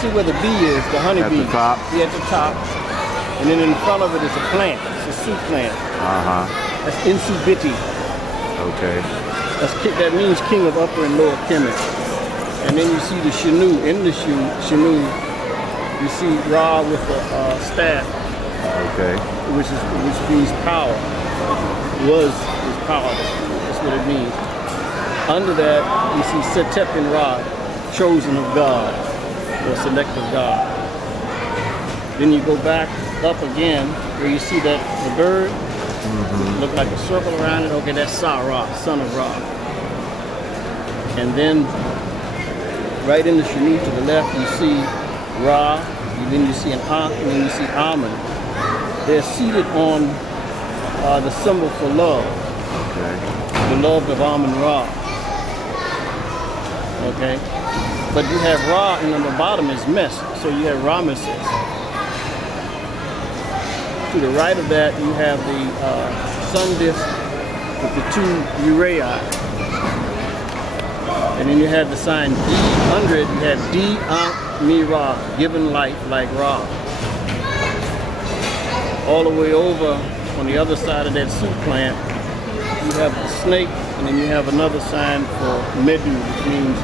See where the bee is, the honey bee. At the top? Yeah, at the top. And then in front of it is a plant. It's a soup plant. That's Insubiti. Okay. That means king of upper and lower Kemet. And then you see the Shanu. In the Shanu, you see Ra with the staff. Okay. Which means power. Is power. That's what it means. Under that, you see Setep and Ra, chosen of God. Or selected God. Then you go back up again where you see that the bird look like a circle around it. Okay, that's Sa-Ra, son of Ra. And then right in the Shanu to the left you see Ra, and then you see an Ankh, and then you see Amun. They're seated on the symbol for love. Okay. The love of Amun Ra. Okay. But you have Ra, and on the bottom is Mes, so you have Rameses. To the right of that, you have the sun disk with the two uraei. And then you have the sign D. Under it, you have D, Ankh, Mi, Ra, given light like Ra. All the way over on the other side of that soup plant, you have the snake, and then you have another sign for Medu, which means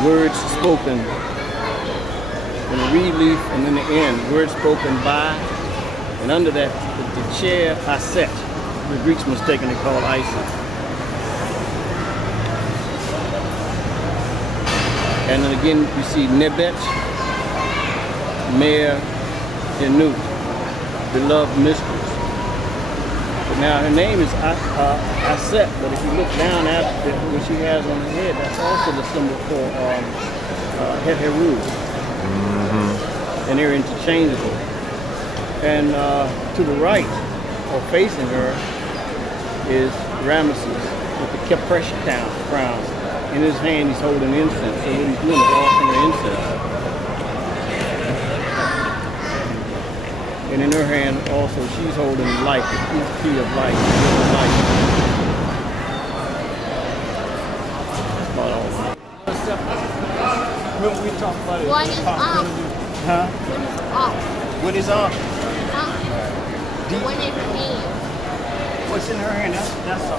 words spoken in a reed leaf, and in the end, words spoken by, and under that, the chair Aset, the Greeks mistakenly called Isis. And then again, you see Nebet, Mer, Denut, beloved mistress. But now her name is Aset, but if you look down at what she has on her head, that's also the symbol for Heteru. And they're interchangeable. And to the right, or facing her, is Ramesses with the Kepresh crown. In his hand, he's holding incense. So what he's doing is offering incense. And in her hand also, she's holding light, the key of light, That's about all. Remember we talked about it. One is up. Huh? One is up. What is up? One in her hand. What's in her hand? That's a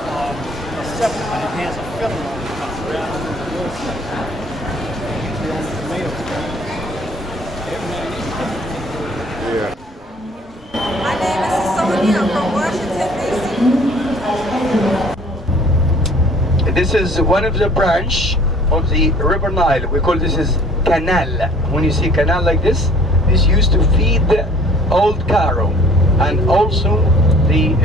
scepter, but it has a feather on the top. Usually on the tomato. Yeah. My name is Sonia. I'm from Washington, D.C. This is one of the branch of the River Nile. We call this is canal. When you see canal like this used to feed the old Cairo and also the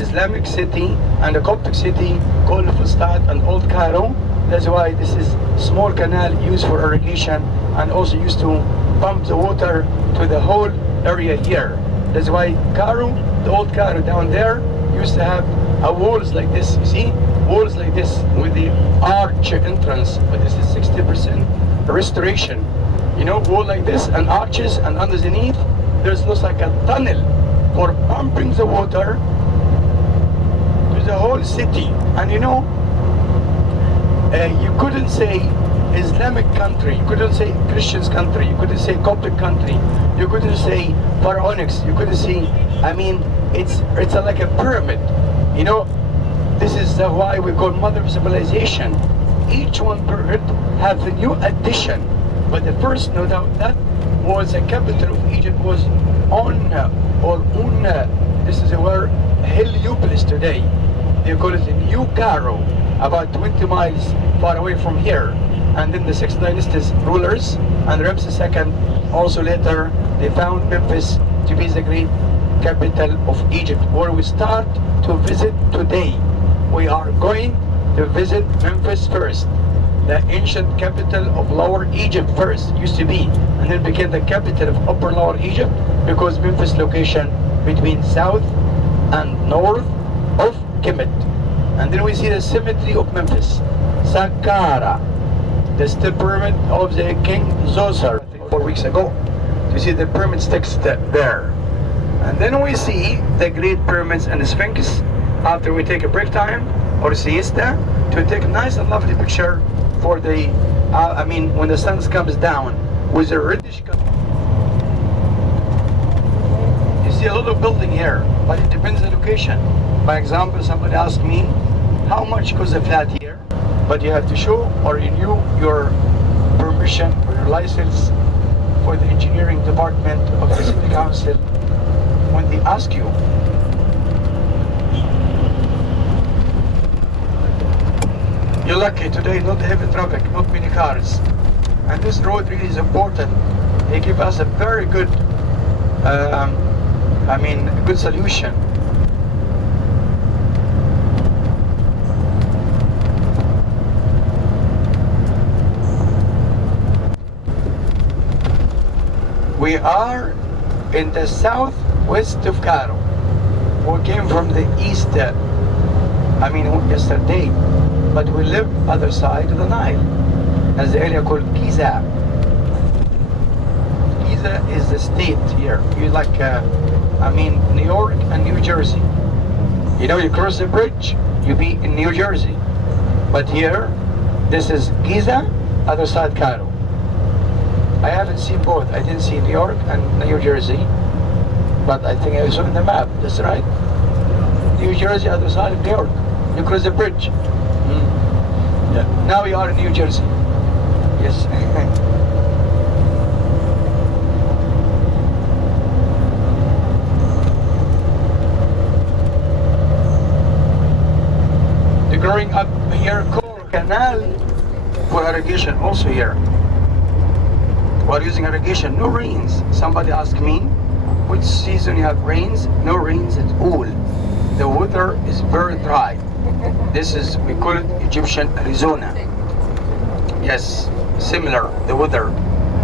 Islamic city and the Coptic city called Fustat and Old Cairo. That's why this is small canal used for irrigation and also used to pump the water to the whole area here. That's why Cairo, the old Cairo down there, used to have walls like this, you see? Walls like this with the arch entrance, but this is 60% restoration. You know, wall like this and arches, and underneath there's looks like a tunnel for pumping the water to the whole city. And you know, you couldn't say Islamic country, you couldn't say Christians country, you couldn't say Coptic country, you couldn't say Pharaonics, you couldn't say, I mean, it's like a pyramid. You know, this is why we call mother of civilization. Each one pyramid has a new addition. But the first, no doubt, that was the capital of Egypt was On, or Un. This is where Heliopolis today. They call it New Cairo, about 20 miles far away from here. And then the 6 dynasties rulers and Ramses II, also later, they found Memphis to be the great capital of Egypt, where we start to visit today. We are going to visit Memphis first, the ancient capital of Lower Egypt first, used to be, and then became the capital of Upper Lower Egypt because Memphis location between south and north of Kemet. And then we see the cemetery of Memphis, Saqqara, the steel pyramid of the King Zoser 4 weeks ago. You see the pyramid sticks there. And then we see the great pyramids and the Sphinx after we take a break time or siesta to take a nice and lovely picture for the, I mean, when the sun comes down with a reddish color. You see a little building here, but it depends on the location. For example, somebody asked me, how much costs a flat here? But you have to show or renew your permission or your license for the engineering department of the city council when they ask you. You're lucky today, not heavy traffic, not many cars. And this road really is important. They give us a very good, I mean, good solution. We are in the southwest of Cairo. We came from the east, I mean, yesterday, but we live other side of the Nile, as the area called Giza. Giza is the state here. You like, I mean, New York and New Jersey. You know, you cross the bridge, you be in New Jersey. But here, this is Giza, other side Cairo. I haven't seen both. I didn't see New York and New Jersey, but I think I saw in the map. That's right. New Jersey, other side of New York. You cross the bridge. Yeah. Now we are in New Jersey. Yes. The growing up here, coal canal for irrigation also here. We're using irrigation, no rains. Somebody asked me, which season you have rains? No rains at all. The weather is very dry. This is, we call it Egyptian Arizona. Yes, similar, the weather.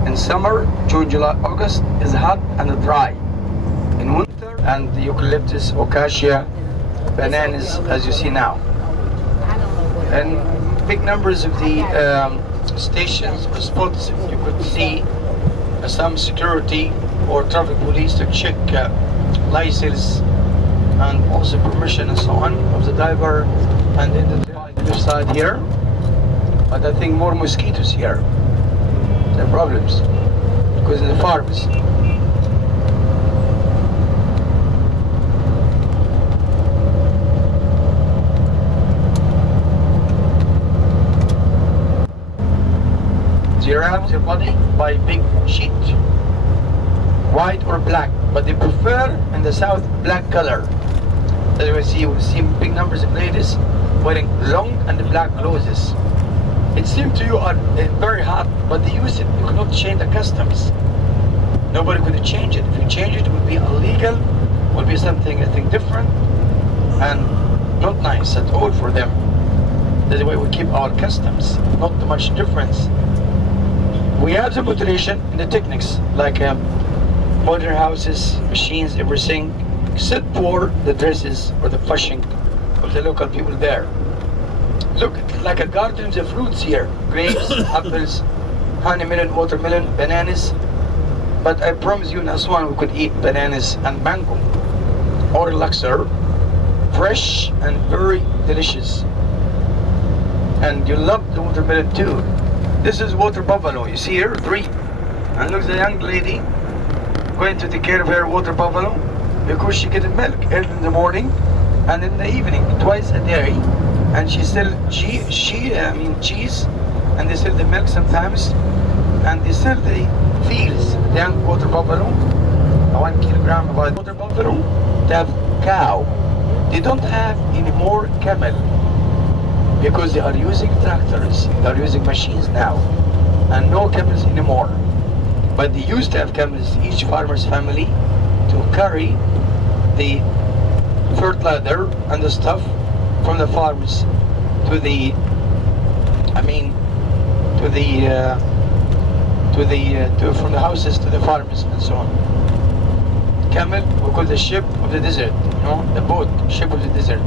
In summer, June, July, August is hot and dry. In winter, and the eucalyptus, acacia, bananas, as you see now. And big numbers of the stations or spots you could see some security or traffic police to check license and also permission and so on of the driver, and then the other side here. But I think more mosquitoes here. The problems because of the farms. They wrap their body by big sheet, white or black, but they prefer in the south black color. As we see big numbers of ladies wearing long and black clothes. It seems to you are very hot, but they use it. You cannot change the customs. Nobody could change it. If you change it, it would be illegal, would be something I think different, and not nice at all for them. That's the way we keep our customs. Not too much difference. We have the mutilation in the techniques, like modern houses, machines, everything, except for the dresses or the flushing of the local people there. Look, like a garden of fruits here. Grapes, apples, honey melon, watermelon, bananas. But I promise you in Aswan we could eat bananas and mango. Or Luxor, fresh and very delicious. And you love the watermelon too. This is water buffalo, you see here, 3. And look, the young lady going to take care of her water buffalo because she gets milk early in the morning and in the evening, twice a day. And she sell cheese, and they sell the milk sometimes, and they sell the fields, the young water buffalo, 1 kilogram of water buffalo, they have cow. They don't have any more camel because they are using tractors, they are using machines now, and no camels anymore. But they used to have camels, each farmer's family, to carry the fertilizer and the stuff from the farms to the, from the houses to the farms and so on. Camel, we call the ship of the desert, you know, the boat, ship of the desert.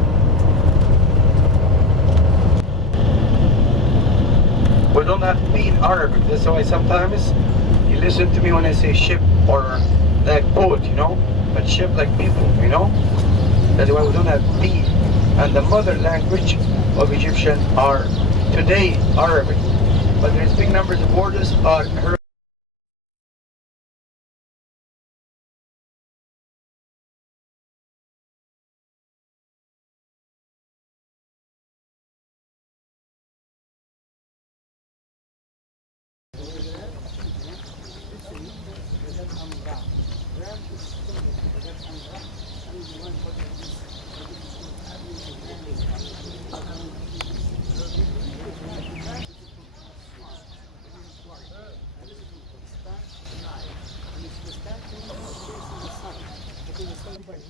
We don't have to be in Arabic, that's why sometimes you listen to me when I say ship or like boat, you know, but ship like people, you know. That's why we don't have B. And the mother language of Egyptian are today Arabic, but there's big numbers of words are Arabic.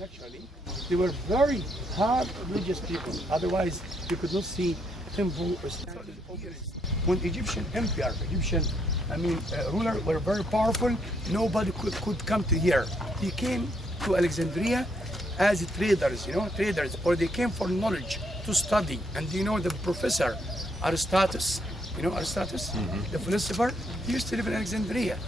Naturally, they were very hard religious people. Otherwise, you could not see temple or something. When Egyptian empire, ruler were very powerful, nobody could come to here. They came to Alexandria as traders, or they came for knowledge to study. And the professor Aristotle, the philosopher, he used to live in Alexandria.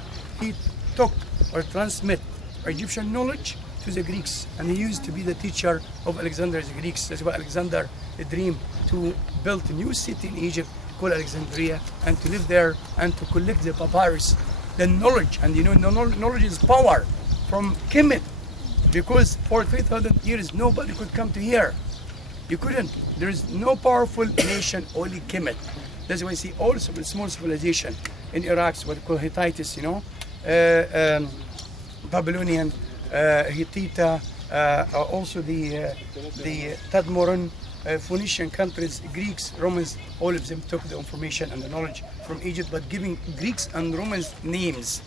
He took or transmit Egyptian knowledge to the Greeks, and he used to be the teacher of Alexander's Greeks. That's why Alexander dreamed to build a new city in Egypt called Alexandria, and to live there and to collect the papyrus, the knowledge. And knowledge is power from Kemet, because for 3,000 years nobody could come to here. You couldn't. There is no powerful nation, only Kemet. That's why you see also a small civilization in Iraq, what we call Hittites, Babylonian, Hittite, also the Tadmoran, Phoenician countries, Greeks, Romans, all of them took the information and the knowledge from Egypt, but giving Greeks and Romans names.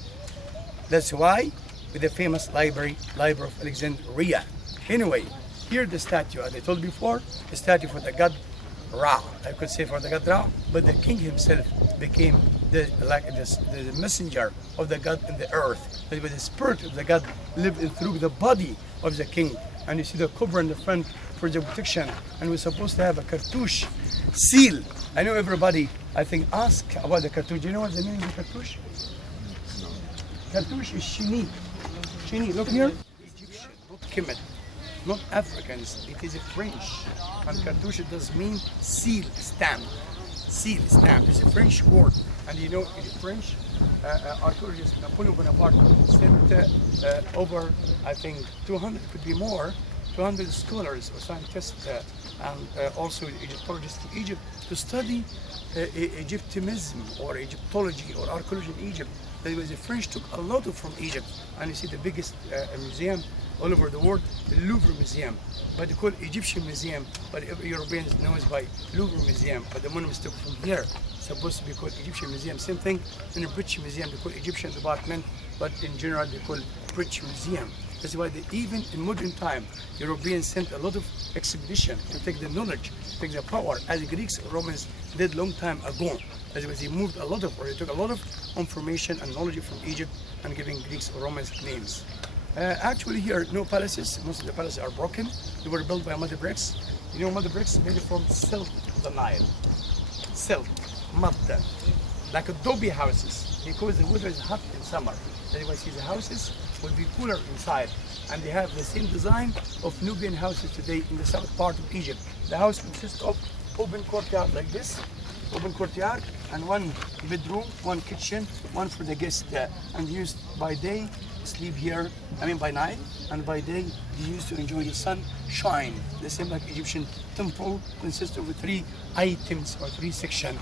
That's why with the famous library of Alexandria. Anyway, here the statue, as I told before, the statue for the god Ra. I could say for the god Ra, but the king himself became the messenger of the god in the earth. That was the spirit of the god lived through the body of the king. And you see the cobra in the front for the protection. And we're supposed to have a cartouche seal. I know everybody, I think, ask about the cartouche. Do you know what the meaning of cartouche? Cartouche is Chini. Chini, look here. Egyptian, not Kemet, not Africans. It is French. And cartouche does mean seal, stamp. Seal, stamp. It's a French word. And in French, archaeologists, Napoleon Bonaparte sent over, I think, 200, could be more, 200 scholars or scientists and also Egyptologists to Egypt to study Egyptianism or Egyptology or archaeology in Egypt. The French took a lot from Egypt, and you see the biggest museum all over the world, the Louvre Museum. But they call it Egyptian Museum, but every European knows by Louvre Museum. But the monuments took from here, supposed to be called Egyptian Museum. Same thing in the British Museum, they call Egyptian Department, but in general they call British Museum. That's why even in modern time, Europeans sent a lot of expedition to take the knowledge, to take the power, as the Greeks or Romans did long time ago. That's why they moved a lot of, or they took a lot of information and knowledge from Egypt and giving Greeks or Romans names. Actually here, no palaces. Most of the palaces are broken. They were built by mud bricks. You know, mud bricks made from silt of the Nile. Silt, mud, like adobe houses. Because the weather is hot in summer. That's why you see the houses will be cooler inside. And they have the same design of Nubian houses today in the south part of Egypt. The house consists of open courtyard like this, open courtyard, and one bedroom, one kitchen, one for the guest, and used by day, sleep here, by night, and by day, they used to enjoy the sun shine. The same like Egyptian temple consists of 3 items or 3 sections.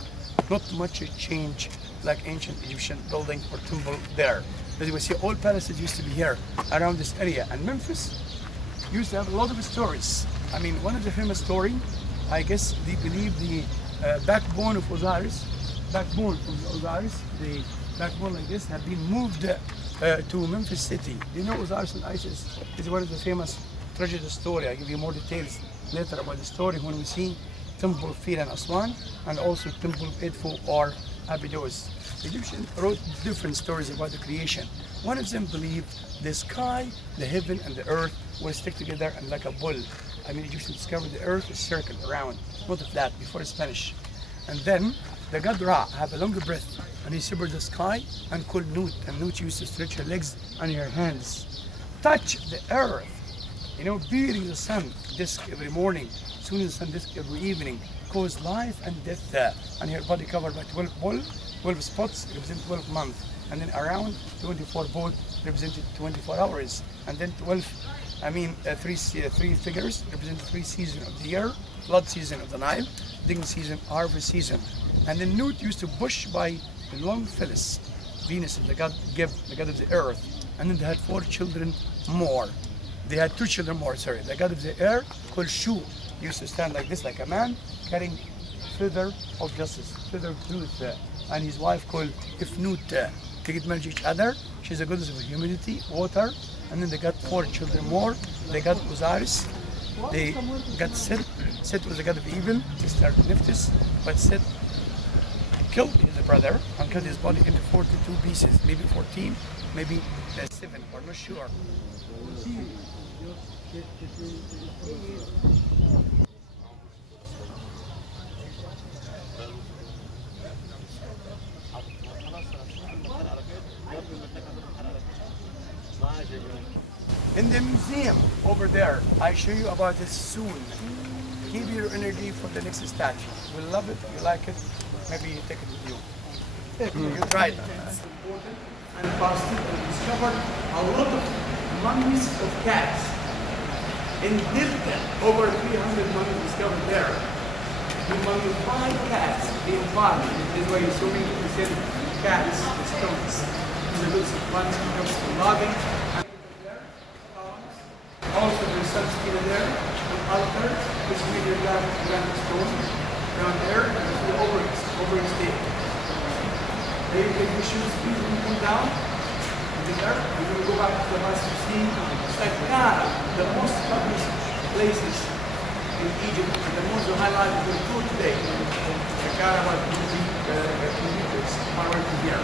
Not much change like ancient Egyptian building or temple there. As we see, all palaces used to be here around this area. And Memphis used to have a lot of stories. One of the famous story, I guess they believe the backbone of Osiris, the backbone like this, have been moved to Memphis city. Do you know Osiris and Isis is one of the famous tragedy story. I'll give you more details later about the story when we see Temple of Fiat and Aswan, and also Temple of Edfu or Abydos. The Egyptians wrote different stories about the creation. One of them believed the sky, the heaven, and the earth will stick together and like a bull. Egyptians discovered the earth is circled around, not flat, before Spanish. And then the god Ra have a longer breath, and he separated the sky and called Nut, and Nut used to stretch her legs and her hands, touch the earth, beating the sun disk every morning, soon as the sun disk every evening, cause life and death, and her body covered by 12 spots represent 12 months, and then around 24 boats represented 24 hours, and then 3 figures represent 3 seasons of the year: flood season of the Nile, digging season, harvest season. And then Nut used to push by the long Phyllis, Venus, the god of the earth, and then they had 4 children more. They had 2 children more, sorry. The god of the air, called Shu, used to stand like this, like a man, carrying feather of justice, feather of truth, and his wife called Ifnut. They get married to each other. She's the goddess of humidity, water, and then they got 4 children more. They got Osiris, they got Set. Set was the god of evil, sister Nephthys, but Set killed his brother and cut his body into 42 pieces, maybe 14, maybe 7, or not sure. In the museum over there, I show you about it soon. Keep your energy for the next statue. We'll love it, you like it, maybe you take it with you. You try it. It's important and fasted and discovered a lot of mummies of cats. In Delta, over 300 mummies discovered there. We mummified cats in farming. This is why you're so many percent cats with stones. These are those ones that comes to logging. Also there's some still there, an altar, which we did granite stone around there, and it's the over state. There you take the shoes, please, when you come down, there, we're going to go back to the last 16. Saqqara, the most published places in Egypt, and the most highlighted for tour today. Saqqara about 2 meters, far away from here.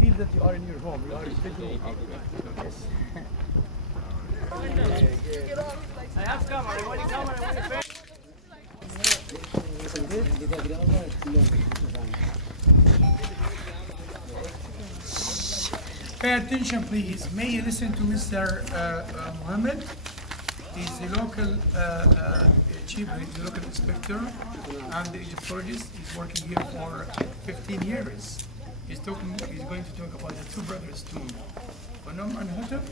Feel that you are in your home. You are speaking. Yes. I have camera. I want camera. Pay attention, please. May you listen to Mr. Mohammed. He's the local chief, the local inspector, and the Egyptologist. He's working here for 15 years. He's going to talk about the two brothers' tomb. Onum and Hotep.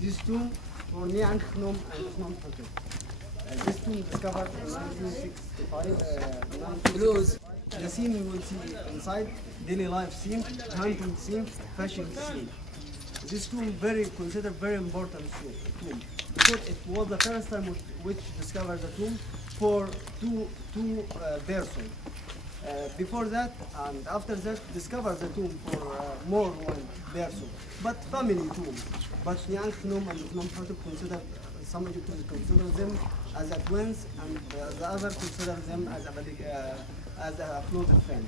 This tomb for Ankh and Non-Existent. This tomb discovered in 1965. The scene you will see inside, daily life scene, hunting scene, fishing scene. This tomb considered very important tomb because it was the first time which discovered the tomb for two persons. Before that and after that, discovered the tomb for more one person, but family tomb. But the Ankh and Non-Existent consider, some Egyptians consider them as a twins, and the other consider them as a close friend.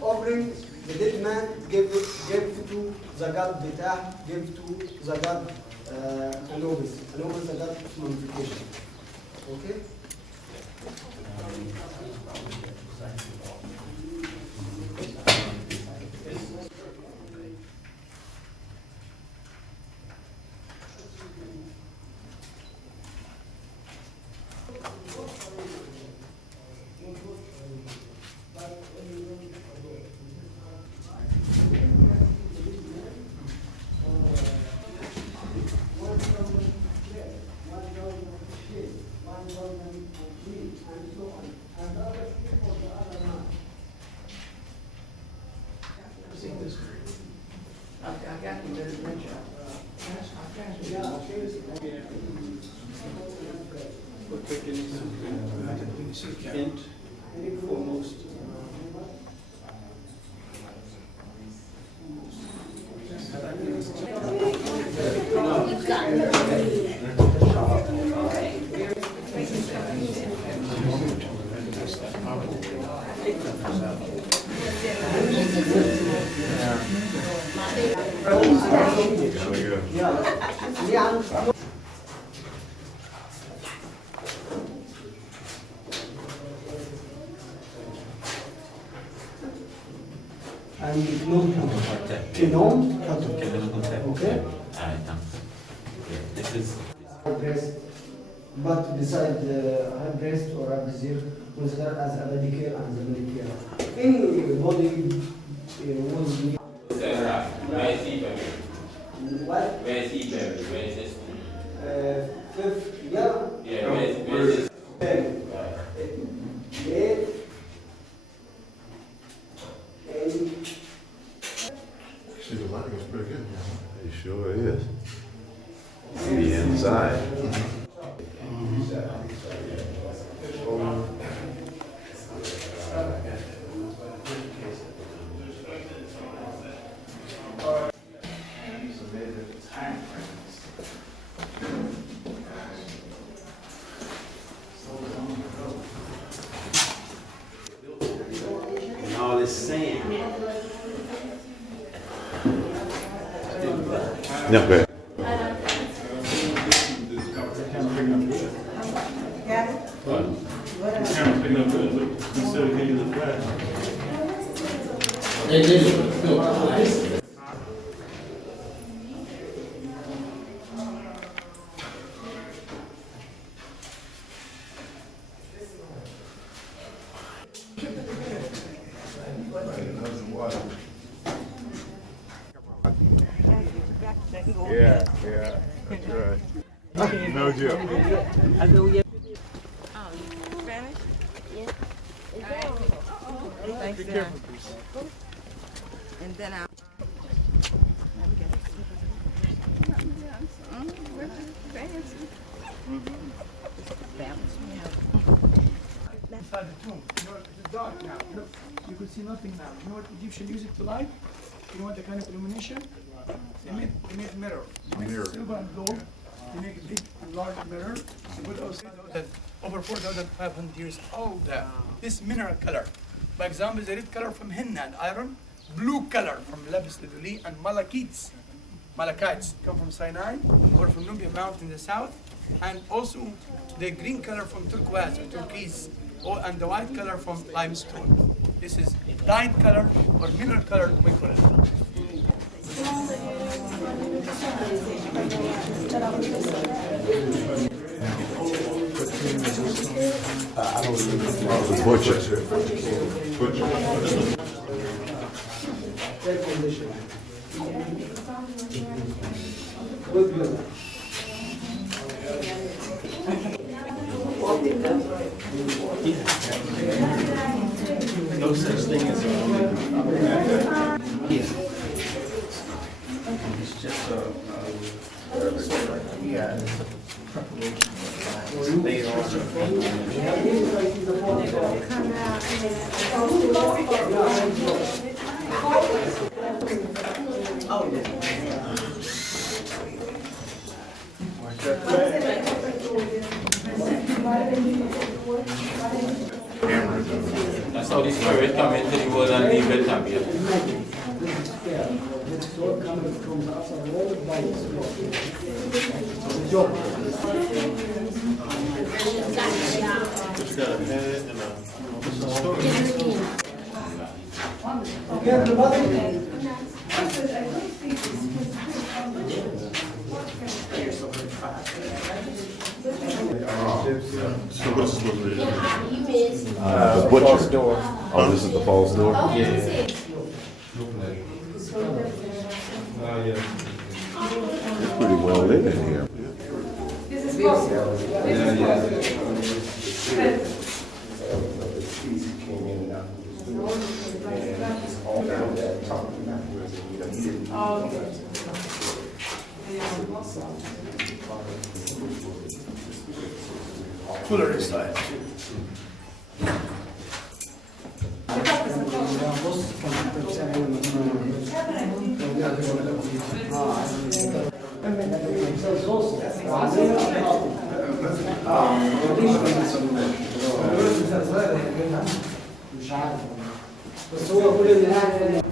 Offering the dead man gave to the god Betah, gave to the god Anubis. Anubis the god of mummification. Okay? Hint foremost. And okay. This is Breast, but beside the high breast or abizir, considered as a medicare and the medicare. Anybody was where is he buried? what? Where is he buried? Where is this? Fifth, yeah. Yeah, where is this? See, the lighting is pretty good. It sure is. See the inside. And all this sand. No, good. Yeah, that's right. No joke. Spanish? Yeah. Thanks, Be careful, please. And then I'll... Inside the tomb. You know, it's dark now. Look, you can see nothing now. You know what Egyptians use it to light? You know what the kind of illumination? They make mirror. They make silver and gold. They make a big and large mirror. They put those over 4,500 years old. This mineral color. By example, the red color from henna and iron, blue color from lapis lazuli and malachites. Malachites come from Sinai or from Nubian mountain in the south, and also the green color from turquoise or turquoise, and the white color from limestone. This is dyed color or mineral color, we call it. The butcher. No such thing as it's just That's how the spirit come into the world and leave it up here. The butcher door. Oh, this is the false door? Yeah. It's pretty well lit in here. Cooler inside. مش عارف بس هو كل اللي عارف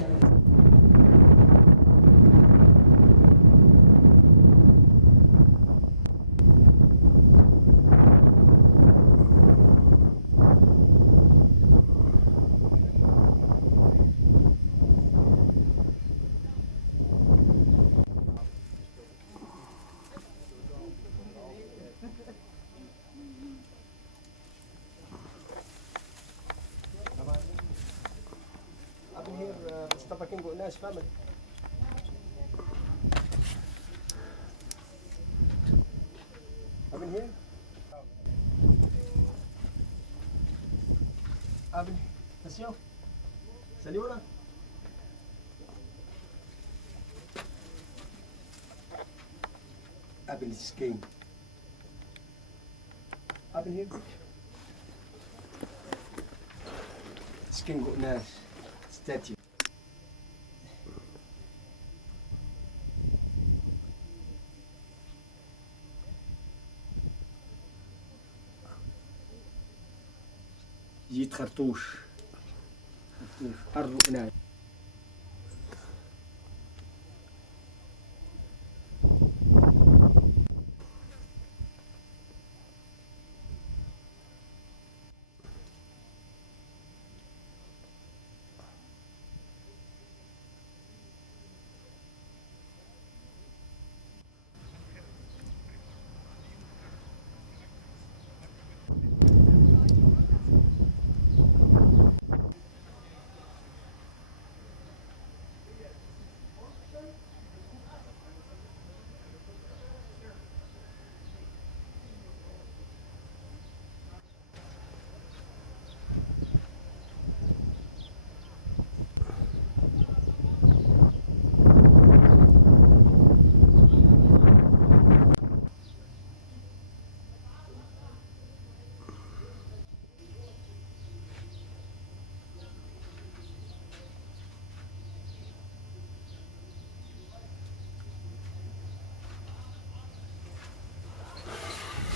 family. I've been here. I've been. Monsieur. Salut là. I've been skiing. I've been here. Skiing got nice statue. جيت خرطوش الرؤناي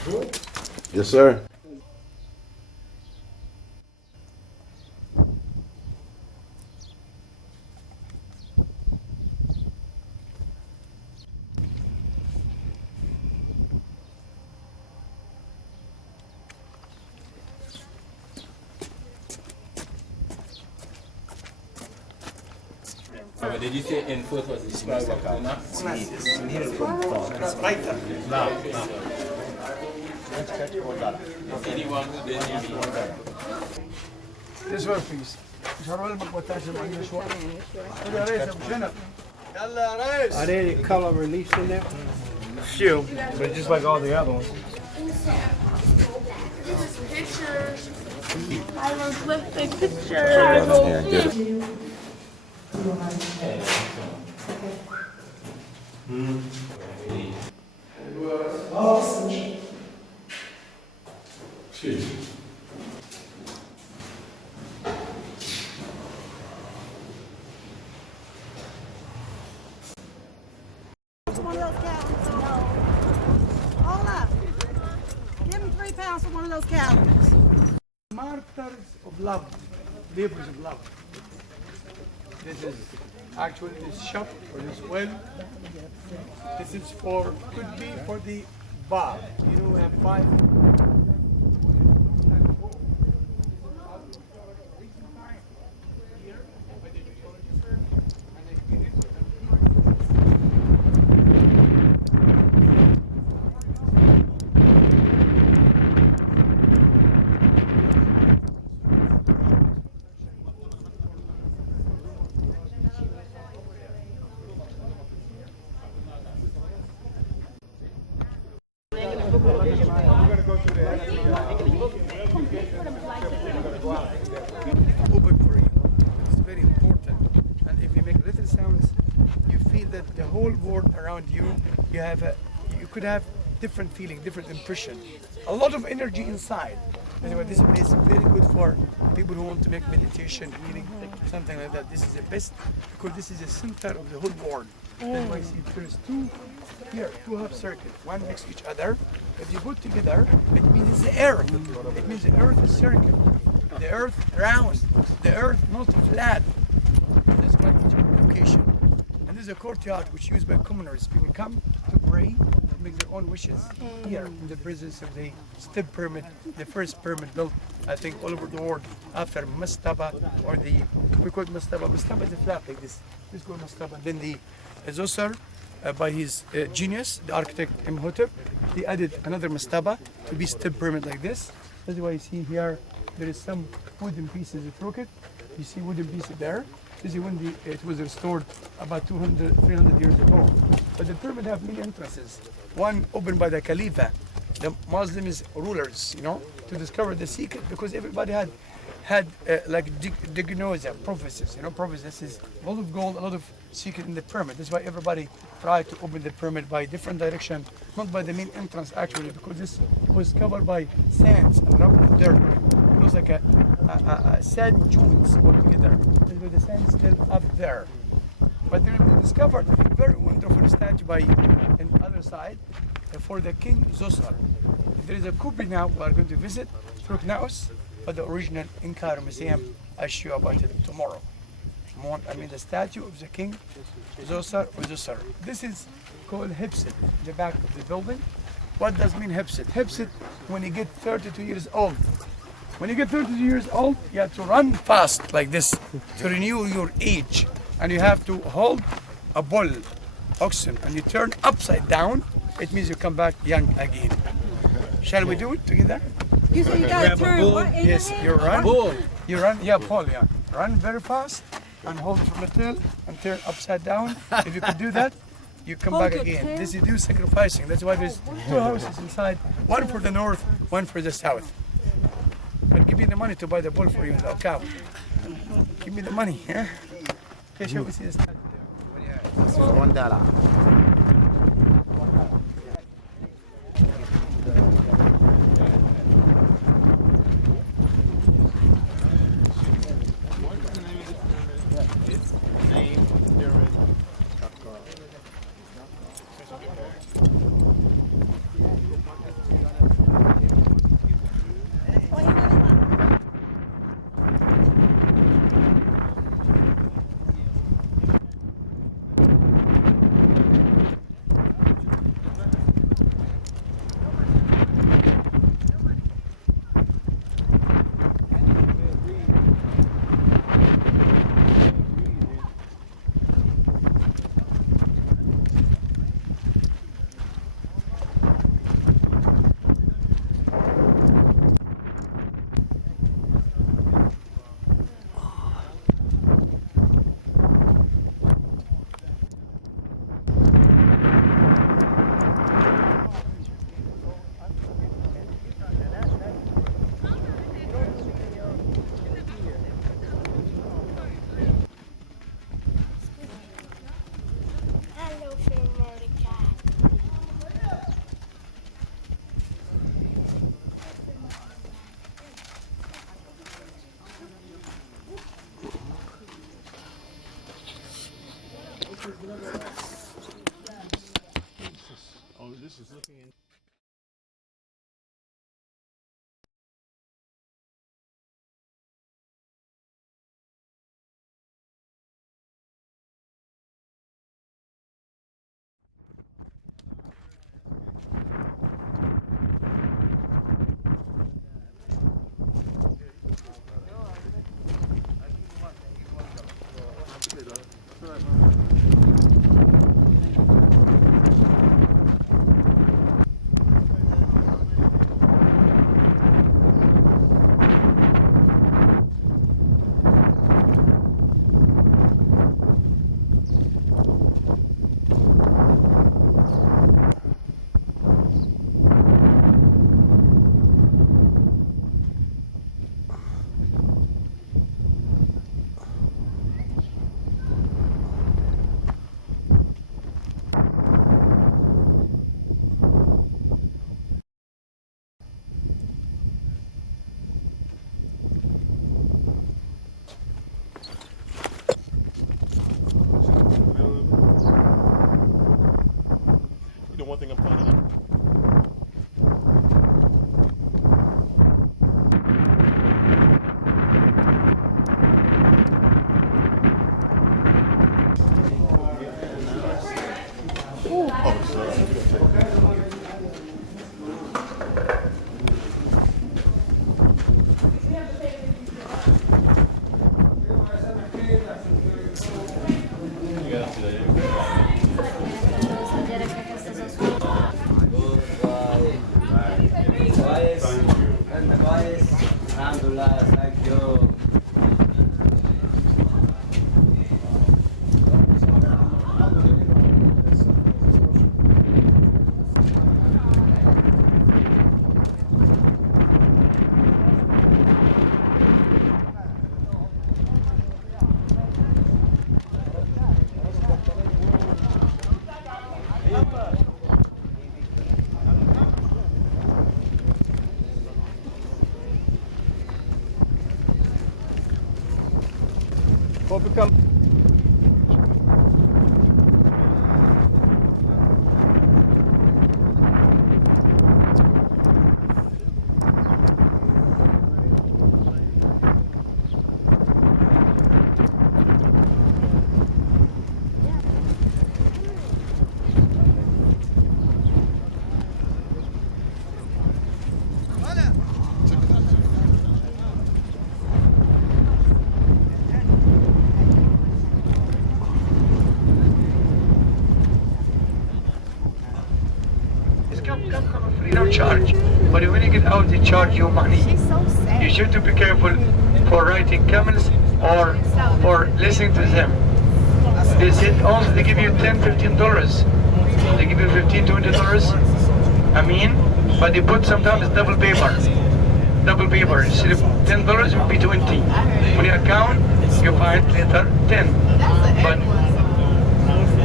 Yes, sir. Did you say in foot was described by Kuna? This way, please. Are there any color reliefs in there? Few, but just like all the other ones. This is pictures. I was with the pictures. One of those calories. No. Hold up. Give him 3 pounds for one of those calories. Martyrs of love, labors of love. This is actually this shop or this well. This is for, could be for the bar. You know, we have 5. Open for you. It's very important. And if you make little sounds, you feel that the whole world around you, you could have different feeling, different impression. A lot of energy inside. Anyway, this place is very good for people who want to make meditation, healing, something like that. This is the best because this is the center of the whole world. That's why you see there's 2 here, 2 half circles, one next to each other. If you put together, it means it's the earth. It means the earth is circle. The earth round. The earth not flat. That's why it's a location. And this is a courtyard which is used by commoners. People come to pray and make their own wishes here in the presence of the step pyramid, the first pyramid built, I think, all over the world after Mastaba or we call it Mastaba. Mastaba is a flat like this. This is called Mastaba. Then the Zoser, by his genius, the architect Imhotep, he added another mastaba to be step pyramid like this. That's why you see here there is some wooden pieces broken. You see wooden pieces there. This is when it was restored about 200, 300 years ago. But the pyramid have many entrances. One opened by the Khalifa, the Muslims rulers, to discover the secret because everybody had like diagnosis, prophecies, prophecies. This is a lot of gold, a lot of secret in the pyramid. That's why everybody tried to open the pyramid by different direction, not by the main entrance actually, because this was covered by sands and rubble and dirt. It was like a sand dunes all together. The sand is still up there. But then we discovered a very wonderful statue by on the other side for the King Zoser. There is a copy now we are going to visit through Knaus, but the original in Cairo Museum. I'll show you about it tomorrow. The statue of the King Zoser or Zoser. This is called Hipsit, the back of the building. What does mean Hipsit? Hipsit, when you get 32 years old. When you get 32 years old, you have to run fast like this to renew your age. And you have to hold a bull, oxen, and you turn upside down. It means you come back young again. Shall we do it together? You say you gotta turn what in Yes, you run. You run, Paul, Run very fast and hold it from the tail and turn upside down. If you can do that, you come back again. This is do sacrificing. That's why there's 2 houses inside, one for the north, one for the south. I'll give you the money to buy the bull for you, the cow. Give me the money, yeah? Okay, shall we see the statue there? $1. one thing I'm finding out. No charge, but when you get out they charge you money. You should be careful for riding camels or for listening to them. They said also they give you $10-15. They give you $15-20. I mean, but they put sometimes double paper. Instead of $10 it will be 20. When you account, you find later 10. But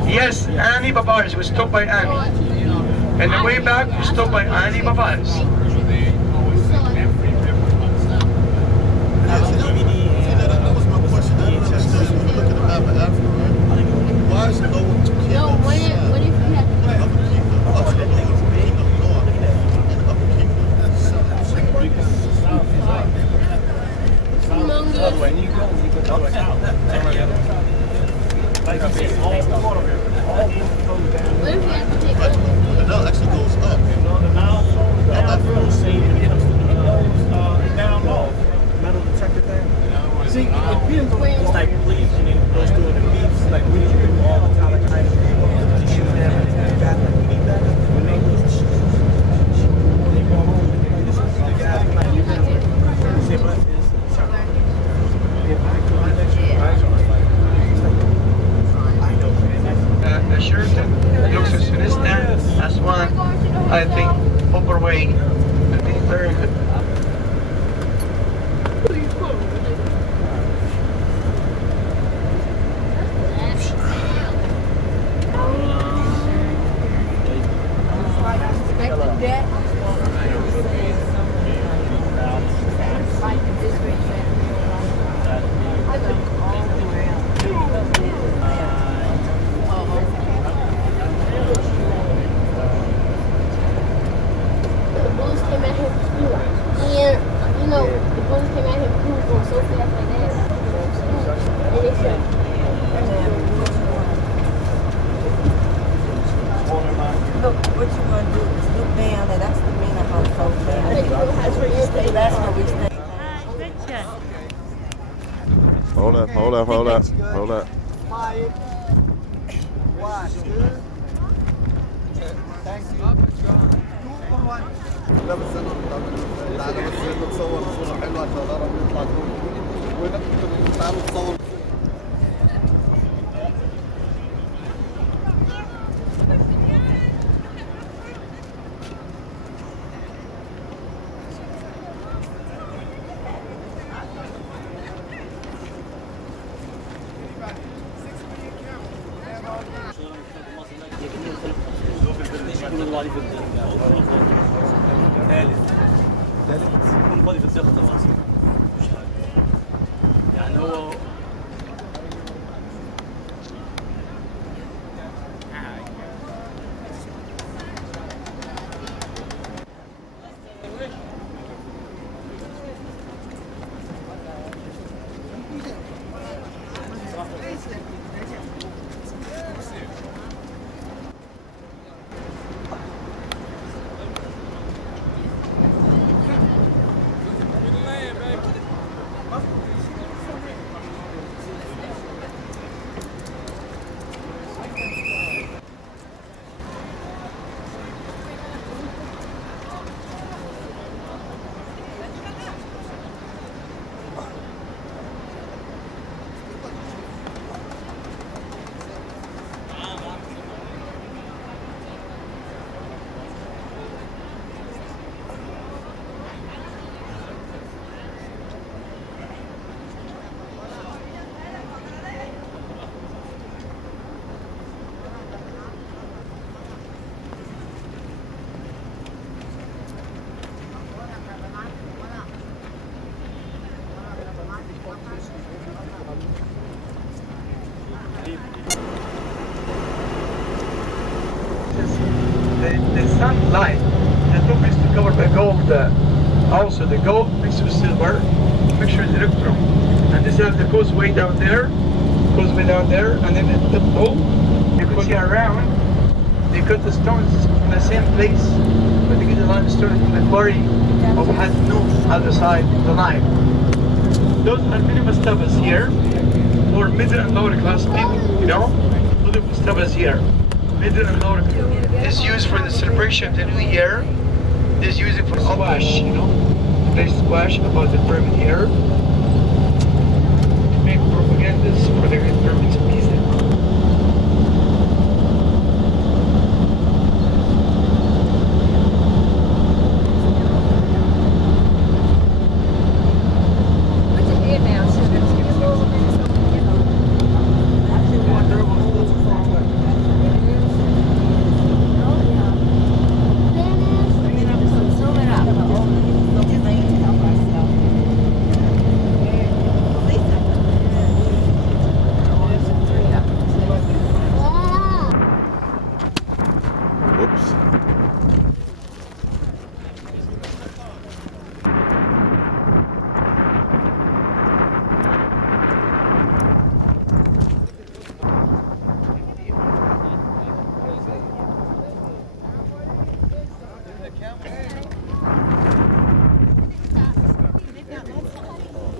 yes, Annie Babars, we stopped by Annie. And the way back, we stopped by Annie Babars. That was my question. I don't understand. When you look at the map of Africa, right? Why is it no one to keep what if you had the Nile actually goes up. The Nile flows down low. Metal detector thing. See, it depends on it's like bleaching and goes through the beats, like we do all the time, kind of to shoot them and that. We need that when they bleach. When they go home, this is the gas plant. You can say, but The shirt looks as soon as that, Aswan, I think, overweight. I think very good. Hold up. يعني هو also the gold mixed with silver, mixture with electrum. And this has the causeway down there, and then at the pole, you can see around, they cut the stones in the same place, but they get the limestone from the quarry of Hadnu, other side of the Nile. Those are many mastabas here, for middle and lower class people, you know? All the mastabas here, middle and lower class. This is used for the celebration of the new year. This is used for squash, you know? They squash about the pyramid here. Make propagandas for the pyramids of Giza.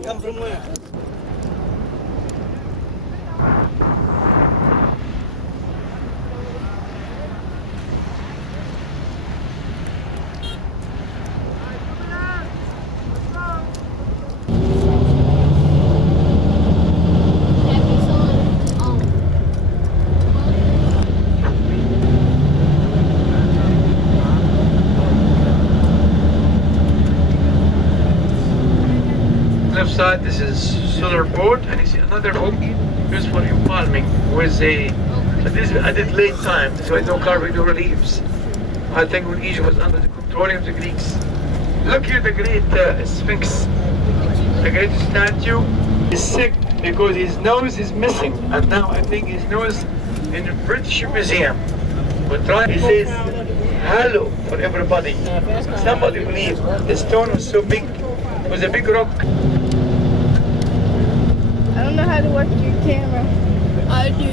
Come from where? Left side, this is solar board, and you see another hook used for embalming with a. So this I did late time, so I don't carve no reliefs. I think when Egypt was under the control of the Greeks. Look here, the great Sphinx, the great statue is sick because his nose is missing, and now I think his nose in the British Museum. But he says hello for everybody. Somebody believed the stone was so big, it was a big rock. I don't know how to work your camera. I do.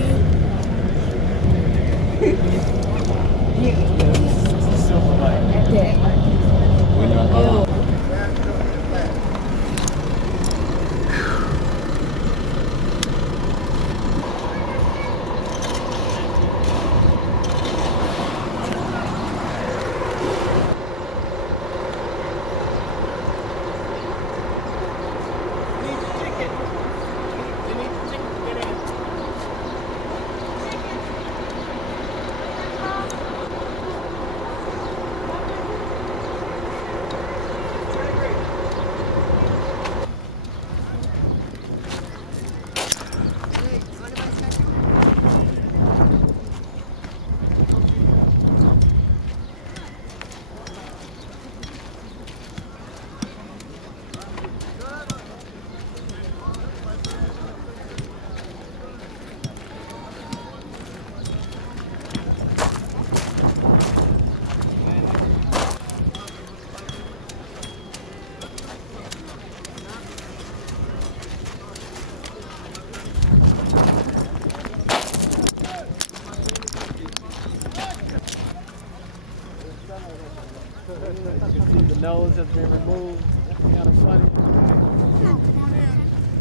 The nose has been removed. Kind of funny.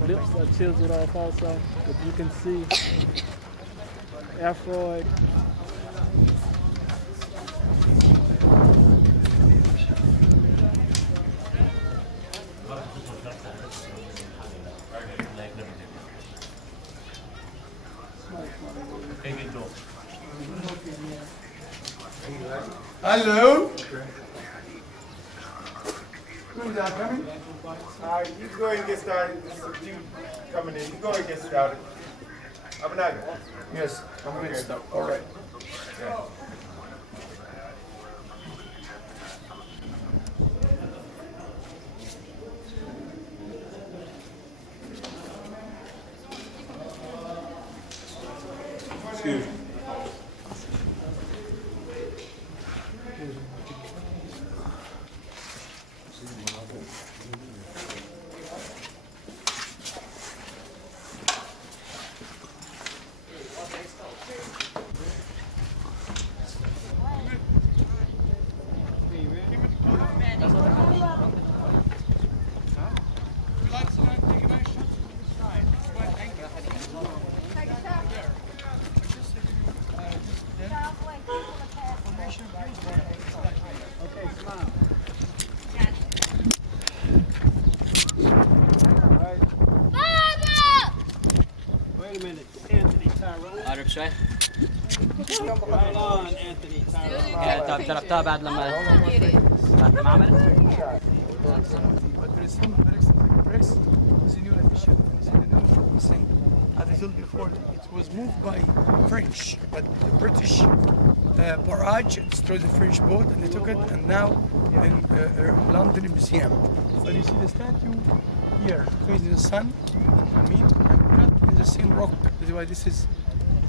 Lips are chiseled off also, but you can see Afroid. Hello? Who's that coming? Alright, you go ahead and get started. There's a few coming in. You go ahead and get started. Abanaga? Yes, I'm going to start. Alright. Yeah. Excuse me. Wait a minute, Anthony Tyrone. قرب شوي. Right on, Anthony Tyrone. جربتها بعد لما ما عملت؟ But there is some bricks is a new addition. It's a new thing. As I told you before, it was moved by French, but the British barrage destroyed the French boat and they took it, and now in London Museum. But you see the statue here facing the sun, I mean, and cut in the same rock. That's why this is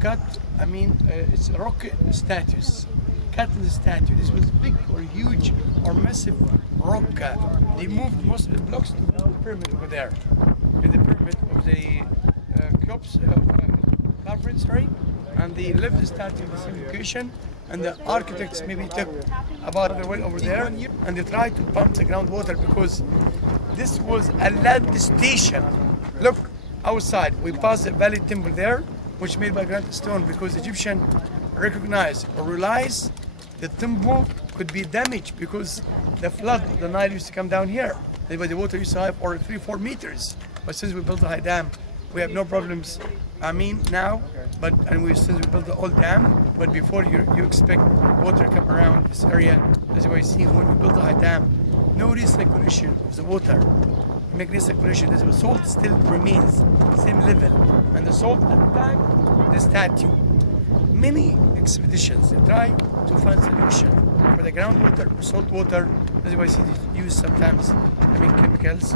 cut, I mean, it's rock statues. Cut in the statue. This was big or huge or massive rock. They moved most of the blocks to the pyramid over there. In the pyramid of the conference, right? And they left the statue in the same location. And the architects maybe took about the way over there, and they tried to pump the groundwater because this was a land station. Look outside. We passed the valley temple there, which made by granite stone, because Egyptian recognize or realize the temple could be damaged because the flood of the Nile used to come down here. The water used to have for 3-4 meters. But since we built a high dam, we have no problems. I mean now, since we built the old dam, but before you expect water to come around this area. That's why you see when we built the high dam, no recirculation of the water. Make recirculation, the salt still remains same level, and the salt attacked the statue. Many expeditions they try to find solution for the groundwater, salt water. That's why they use sometimes, I mean, chemicals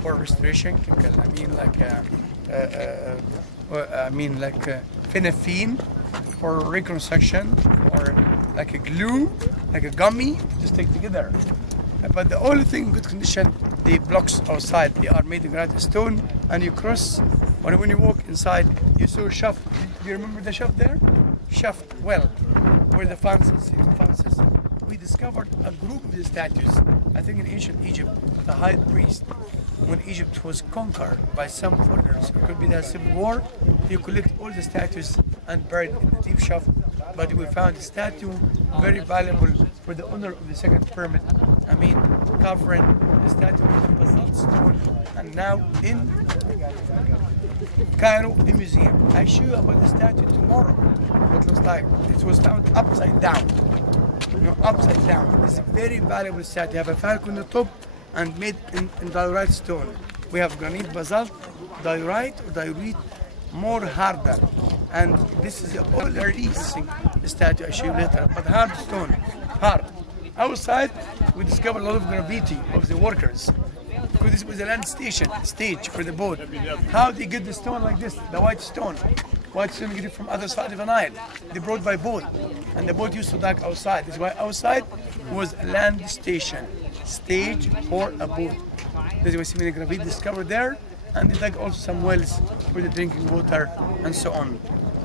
for restoration. Chemical, phenyphene for reconstruction, or like a glue, like a gummy, just take together. But the only thing in good condition, the blocks outside, they are made of granite stone, and you cross, or when you walk inside, you saw a shaft. Do you remember the shaft there? Shaft, well, where the fences. We discovered a group of these statues, I think in ancient Egypt, the high priest, when Egypt was conquered by some foreigners, it could be the civil war, you collect all the statues and buried in the deep shaft. But we found a statue very valuable for the owner of the second pyramid. I mean, covering the statue with basalt stone, and now in Cairo, the museum. I show you about the statue tomorrow. What it looks like. It was found upside down. Upside down. It's a very valuable statue. You have a falcon on the top and made in diorite stone. We have granite basalt, diorite or diorite, more harder. And this is all releasing the statue I show you later, but hard stone, hard. Outside, we discovered a lot of graffiti of the workers, because this was a land stage for the boat. How they get the stone like this, the white stone? White stone get it from other side of the Nile. They brought by boat, and the boat used to dock outside. That's why outside was a land station, stage for a boat. That's why so many graffiti discovered there, and they dug also some wells for the drinking water and so on.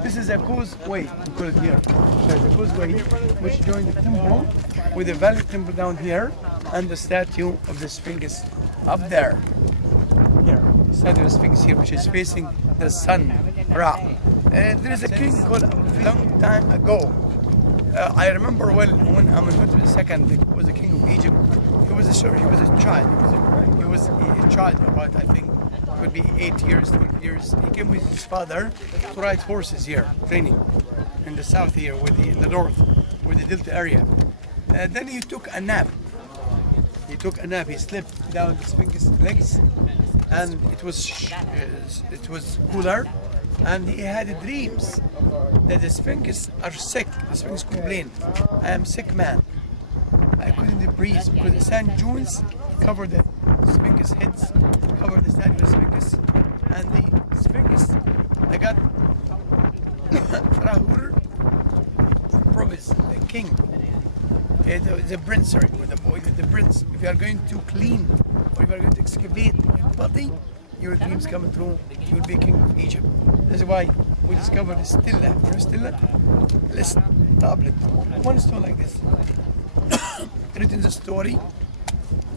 This is a causeway, we call it here. There's a causeway which joins the temple with the valley temple down here and the statue of the Sphinx up there. Here, the statue of the Sphinx here, which is facing the sun, Ra. There is a king called a long time ago. I remember well when Amenhotep II was the king of Egypt. He was a child. He was a child about, I think, could be 8 years, 12 years. He came with his father to ride horses here, training in the south here, in the north, with the Delta area. Then he took a nap. He slept down the Sphinx legs, and it was cooler. And he had dreams that the Sphinx are sick. The Sphinx complained, "I am sick man. I couldn't breathe because the sand dunes covered the Sphinx heads, covered the statue of the Sphinx, and the Sphinx, they got Rahur promised the king the prince, sorry, with the prince. If you are going to clean or if you are going to excavate your body, your dreams come true. You will be king of Egypt. That's why we discovered the stilla. You know stilla? Listen, tablet. One stone like this. Written the story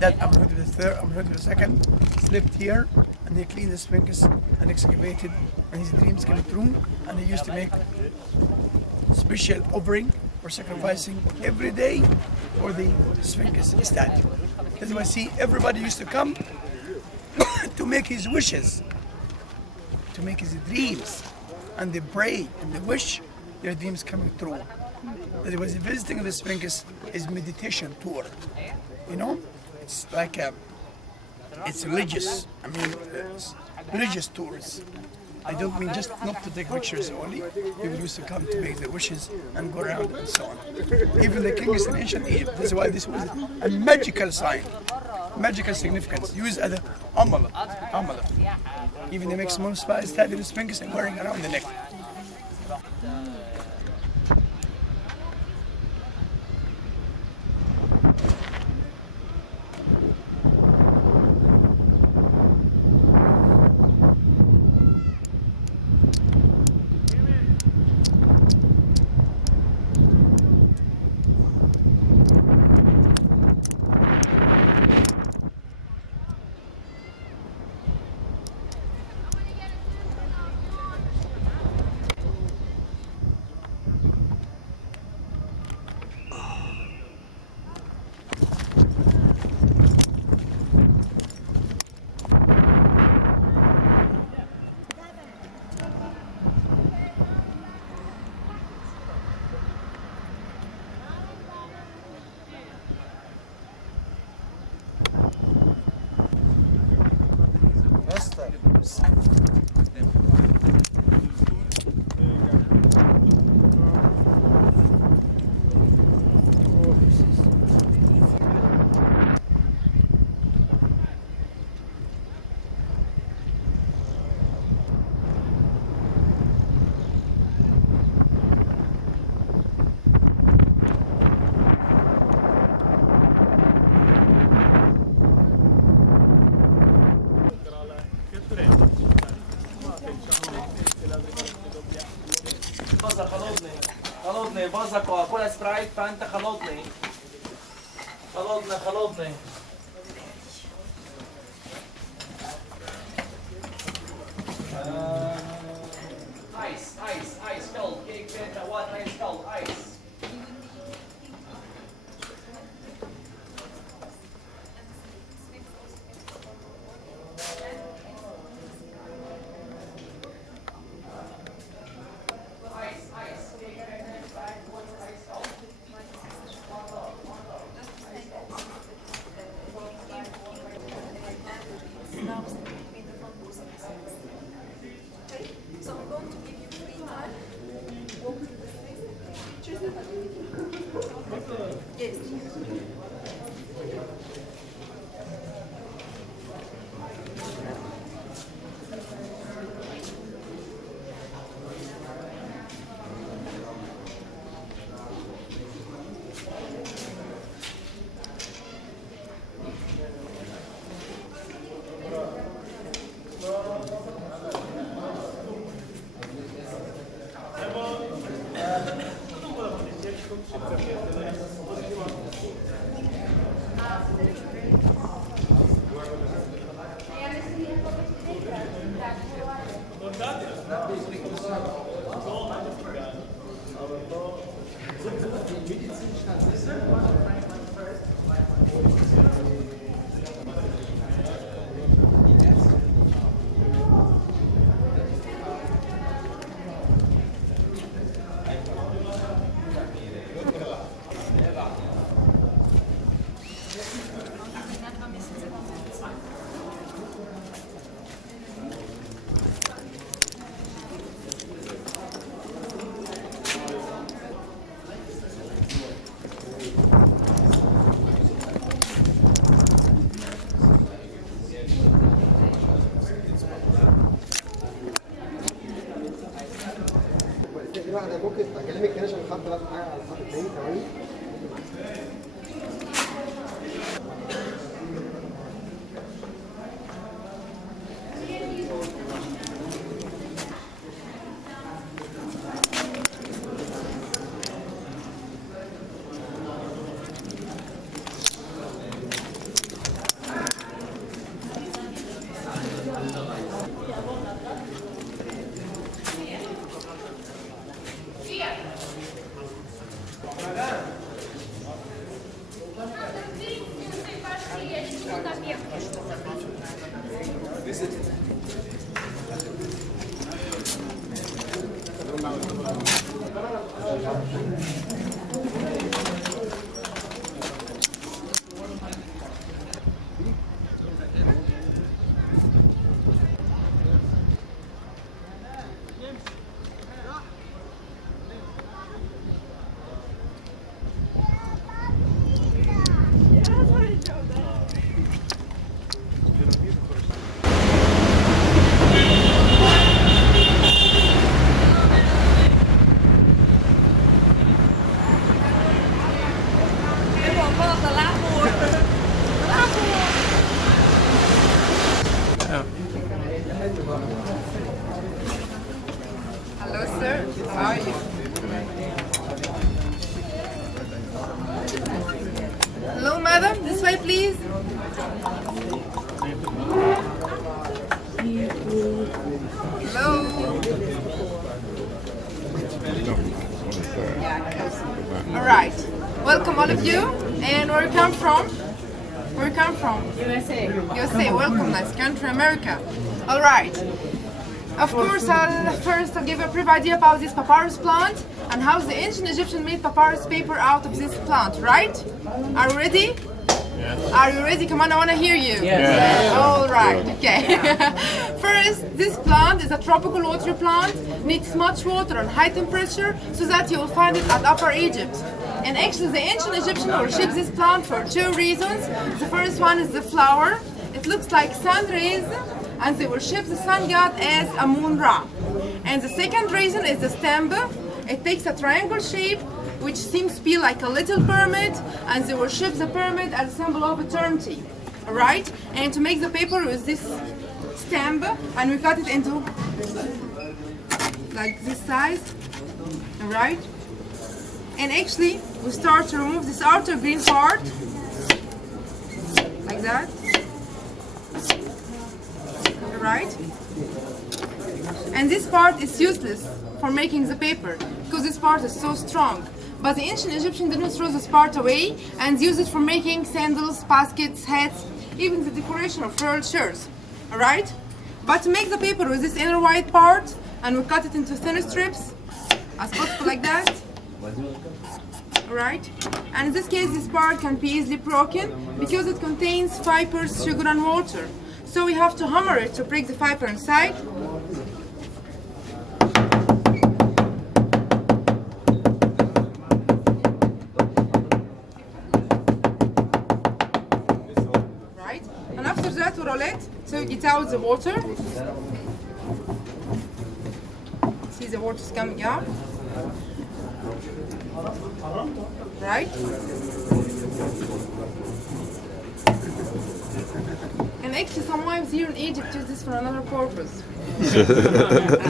that Amrud II slept here and they cleaned the Sphinx and excavated and his dreams came true and he used to make special offering or sacrificing every day for the Sphinx statue. That's why see everybody used to come to make his wishes, to make his dreams, and they pray and they wish their dreams coming true. That was visiting the Sphinx is meditation tour, you know. It's like it's religious. I mean, religious tours. I don't mean just not to take pictures only. People used to come to make their wishes and go around and so on. Even the kings in ancient Egypt. That's why this was a magical sign, magical significance, used as an amulet. Even they make small spies tied to the Sphinx and wearing around the neck. خلطني بازكو كل سبرايت فانت خلطني ice cold cake feta what ice cold ice ممكن اكلمك هنا عشان الخط بقى معايا على الخط التاني ثواني. you. And where you come from? Where you come from? USA. USA, welcome, nice country, America. All right. Of course, I'll give a brief idea about this papyrus plant and how the ancient Egyptians made papyrus paper out of this plant, right? Are you ready? Yes. Are you ready? Come on, I want to hear you. Yes. All right, okay. First, this plant is a tropical water plant, needs much water and high temperature, so that you will find it at Upper Egypt. And actually, the ancient Egyptians worship this plant for two reasons. The first one is the flower. It looks like sun rays, and they worship the sun god as Amun Ra. And the second reason is the stem. It takes a triangle shape, which seems to be like a little pyramid, and they worship the pyramid as a symbol of eternity. Alright? And to make the paper with this stem, and we cut it into like this size. Alright? And actually, we start to remove this outer green part, like that. Right? And this part is useless for making the paper because this part is so strong. But the ancient Egyptians didn't throw this part away and use it for making sandals, baskets, hats, even the decoration of royal shirts. Alright? But to make the paper with this inner white part, and we cut it into thin strips as possible like that. Alright? And in this case, this part can be easily broken because it contains fibers, sugar, and water. So we have to hammer it to break the fiber inside. Right? And after that we roll it to get out the water. See, the water is coming out. Right? And actually, sometimes here in Egypt use this for another purpose. I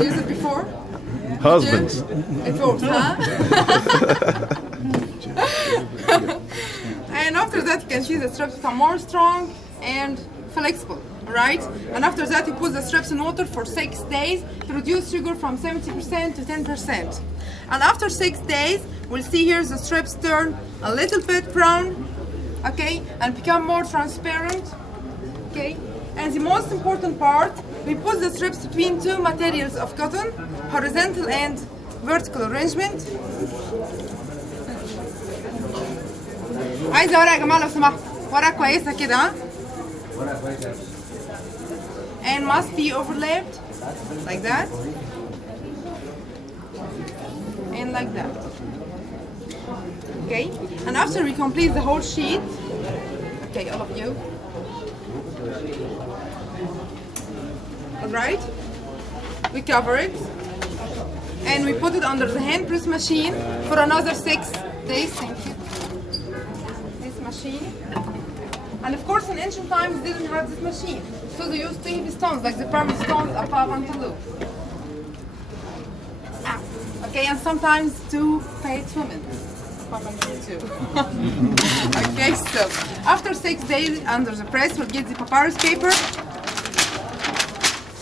used it before. Husbands. It works, huh? And after that, you can see the strips become more strong and flexible, right? And after that, you put the strips in water for 6 days to reduce sugar from 70% to 10%. And after 6 days, we'll see here the strips turn a little bit brown, okay, and become more transparent. Okay, and the most important part, we put the strips between two materials of cotton, horizontal and vertical arrangement. عايزة ورقة يا جماعة لو سمحتوا، ورقة كويسة كده ها؟ And must be overlapped like that and like that. Okay, and after we complete the whole sheet, okay, all of you. Alright, we cover it and we put it under the hand press machine for another 6 days. Thank you. This machine, and of course in ancient times they didn't have this machine, so they used 2 heavy stones like the pyramid stones above and below. Okay, and sometimes 2 fat women. Okay, so after 6 days under the press, we'll get the papyrus paper.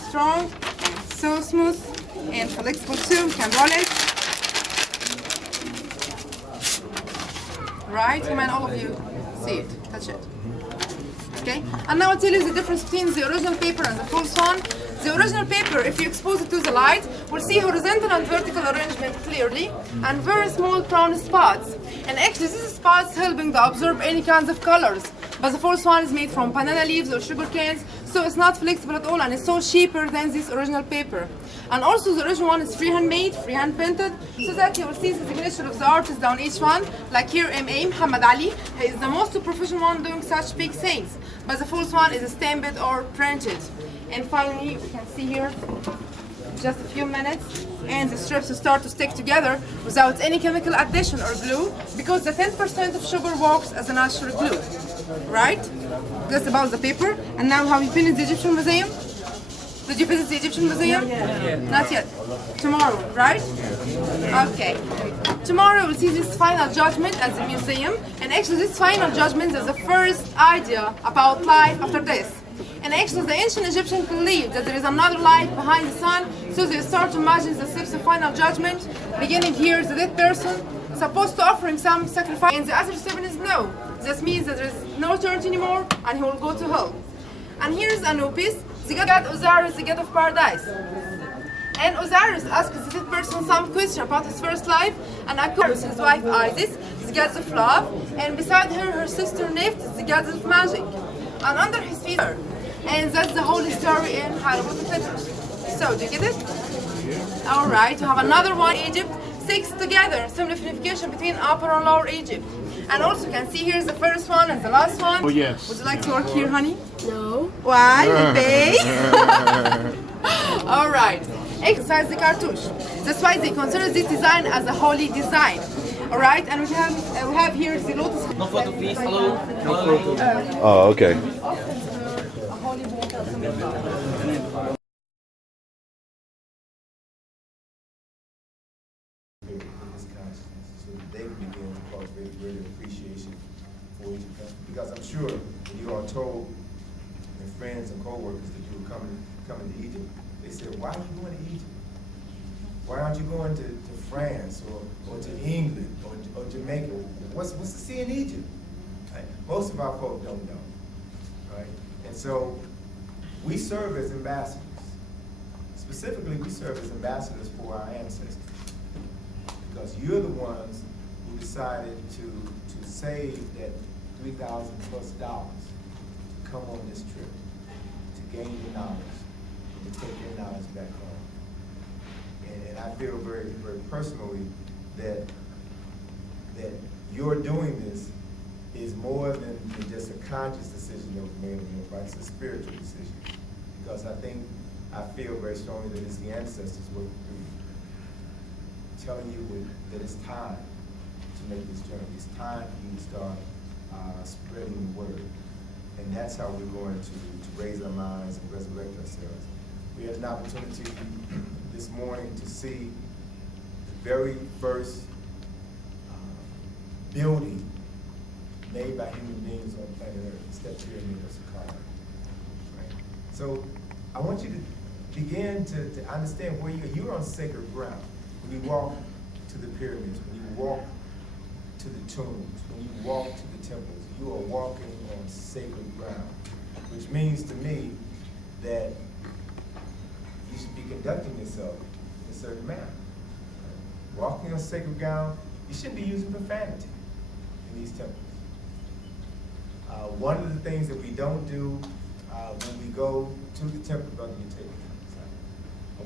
Strong and so smooth and flexible too. We can roll it. Right, come on, all of you see it, touch it. Okay, and now I'll tell you the difference between the original paper and the false one. The original paper, if you expose it to the light, will see horizontal and vertical arrangement clearly and very small brown spots. And actually these spots helping to absorb any kinds of colors. But the false one is made from banana leaves or sugar canes, so it's not flexible at all and it's so cheaper than this original paper. And also the original one is freehand made, freehand printed, so that you will see the signature of the artist down each one. Like here M.A. Muhammad Ali, he is the most professional one doing such big things. But the false one is stamped or printed. And finally, we can see here, just a few minutes, and the strips will start to stick together without any chemical addition or glue, because the 10% of sugar works as a natural glue. Right? That's about the paper. And now, have you been in the Egyptian Museum? Did you visit the Egyptian Museum? Not yet. Tomorrow, right? Okay. Tomorrow we'll see this final judgment at the museum. And actually this final judgment is the first idea about life after this. And actually the ancient Egyptians believed that there is another life behind the sun, so they start to imagine the steps of final judgment. Beginning here, the dead person, supposed to offering some sacrifice, and the other 7 is no. This means that there is no church anymore, and he will go to hell. And here's Anubis, the god Osiris, the god of paradise. And Osiris asks this person some question about his first life, and Aquarius, his wife Isis, the goddess of love, and beside her, her sister Nephthys, the goddess of magic. And under his feet, and that's the whole story in hieroglyphs. So, do you get it? Alright, you have another one, Egypt, 6 together, simplification between Upper and Lower Egypt. And also, you can see here's the first one and the last one. Oh, yes. Would you like to work here, honey? No. Why? Babe? Alright. Exercise the cartouche. That's why they consider this design as a holy design. Alright, and we have here the lotus. No photo, please. Hello. Oh, okay. They can begin to cultivate greater appreciation for each other. Because I'm sure when you are told your friends and co-workers that you were coming to Egypt, they said, why are you going to Egypt? Why aren't you going to France or to England or Jamaica? What's to see in Egypt? Right? Most of our folk don't know. Right? And so we serve as ambassadors. Specifically, we serve as ambassadors for our ancestors. Because you're the ones who decided to save that $3,000+ to come on this trip, to gain the knowledge, and to take your knowledge back home. And I feel very, very personally that your doing this is more than just a conscious decision that was made on your part. It's a spiritual decision. Because I feel very strongly that it's the ancestors working through you, telling you that it's time to make this journey. It's time for you to start spreading the word. And that's how we're going to raise our minds and resurrect ourselves. We had an opportunity this morning to see the very first building made by human beings on planet Earth, the step pyramid of Saqqara. Right? So I want you to begin to understand where you're on sacred ground. When you walk to the pyramids, when you walk to the tombs, when you walk to the temples, you are walking on sacred ground, which means to me that you should be conducting yourself in a certain manner. Walking on sacred ground, you shouldn't be using profanity in these temples. One of the things that we don't do when we go to the temple,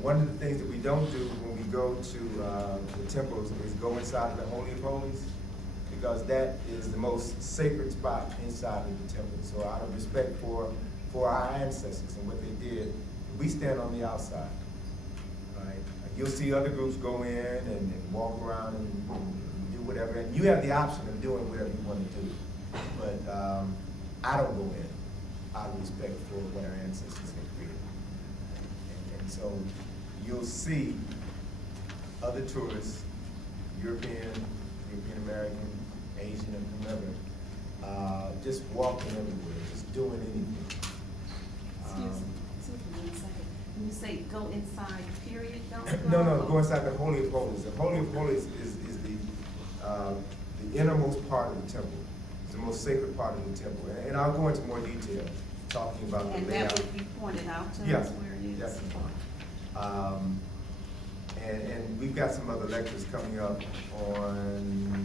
one of the things that we don't do when we go to the temples is go inside of the Holy of Holies, because that is the most sacred spot inside of the temple. So out of respect for our ancestors and what they did, we stand on the outside. Right? You'll see other groups go in and walk around and do whatever, and you have the option of doing whatever you want to do. But I don't go in out of respect for what our ancestors have created. And so you'll see other tourists, European American, Asian, and whomever, just walking everywhere, just doing anything. Excuse me one second. When you say go inside, period, don't No, go inside the Holy of Holies. The Holy of Holies is the innermost part of the temple. It's the most sacred part of the temple. And I'll go into more detail talking about the layout. And that would be pointed out to us where it is? Yes. And we've got some other lectures coming up on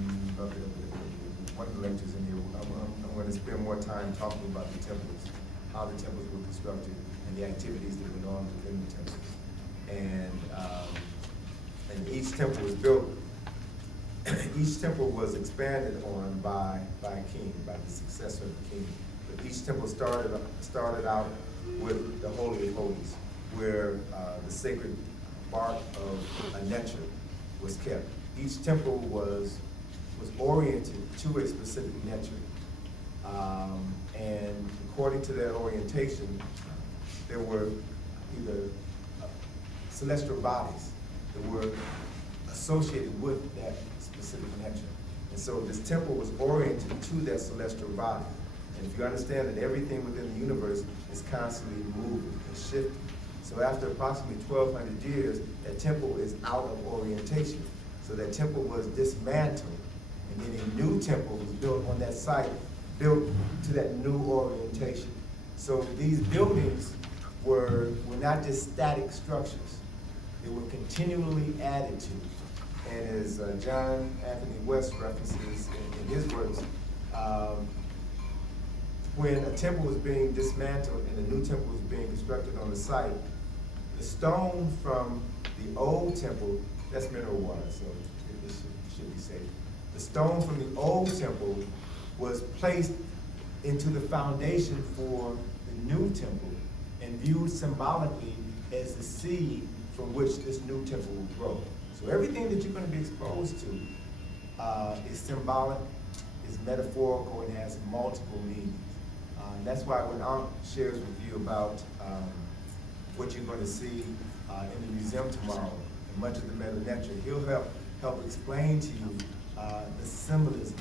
one of the lectures in here. I'm going to spend more time talking about the temples, how the temples were constructed, and the activities that went on within the temples. And each temple was built. Each temple was expanded on by a king, by the successor of the king. But each temple started out with the Holy of Holies, where the sacred bark of a netcher was kept. Each temple was oriented to a specific netcher. And according to their orientation, there were either celestial bodies that were associated with that specific netcher. And so this temple was oriented to that celestial body. And if you understand that everything within the universe is constantly moving and shifting, so after approximately 1,200 years, that temple is out of orientation. So that temple was dismantled And then a new temple was built on that site, built to that new orientation. So these buildings were not just static structures. They were continually added to. And as John Anthony West references in his works, when a temple was being dismantled and a new temple was being constructed on the site, the stone from the old temple, that's mineral water, so it should be safe. The stone from the old temple was placed into the foundation for the new temple and viewed symbolically as the seed from which this new temple will grow. So everything that you're going to be exposed to is symbolic, is metaphorical, and has multiple meanings. And that's why when Ankh shares with you about what you're going to see in the museum tomorrow, and much of the meta lecture, he'll help explain to you the symbolism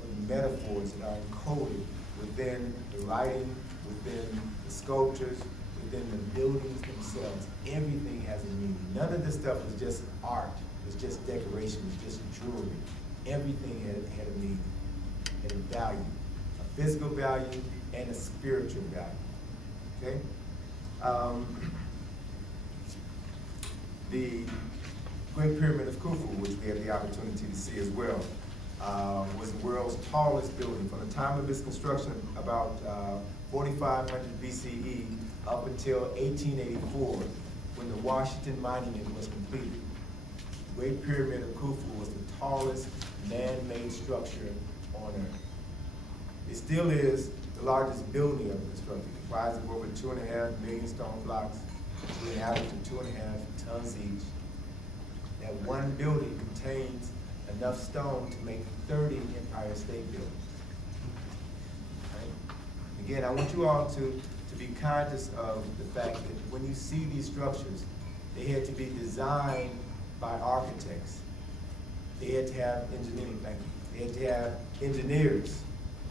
or the metaphors that are encoded within the writing, within the sculptures, within the buildings themselves. Everything has a meaning. None of this stuff was just art, it was just decoration, it was just jewelry. Everything had a meaning, had a value, a physical value and a spiritual value, okay? The Great Pyramid of Khufu, which we had the opportunity to see as well, was the world's tallest building. From the time of its construction, about 4500 BCE, up until 1884, when the Washington Monument was completed. The Great Pyramid of Khufu was the tallest man-made structure on Earth. It still is the largest building ever constructed, comprised of over 2.5 million stone blocks, with an average of 2.5 tons each. That one building contains enough stone to make 30 Empire State Buildings. Right? Again, I want you all to be conscious of the fact that when you see these structures, they had to be designed by architects. They had to have engineering, they had to have engineers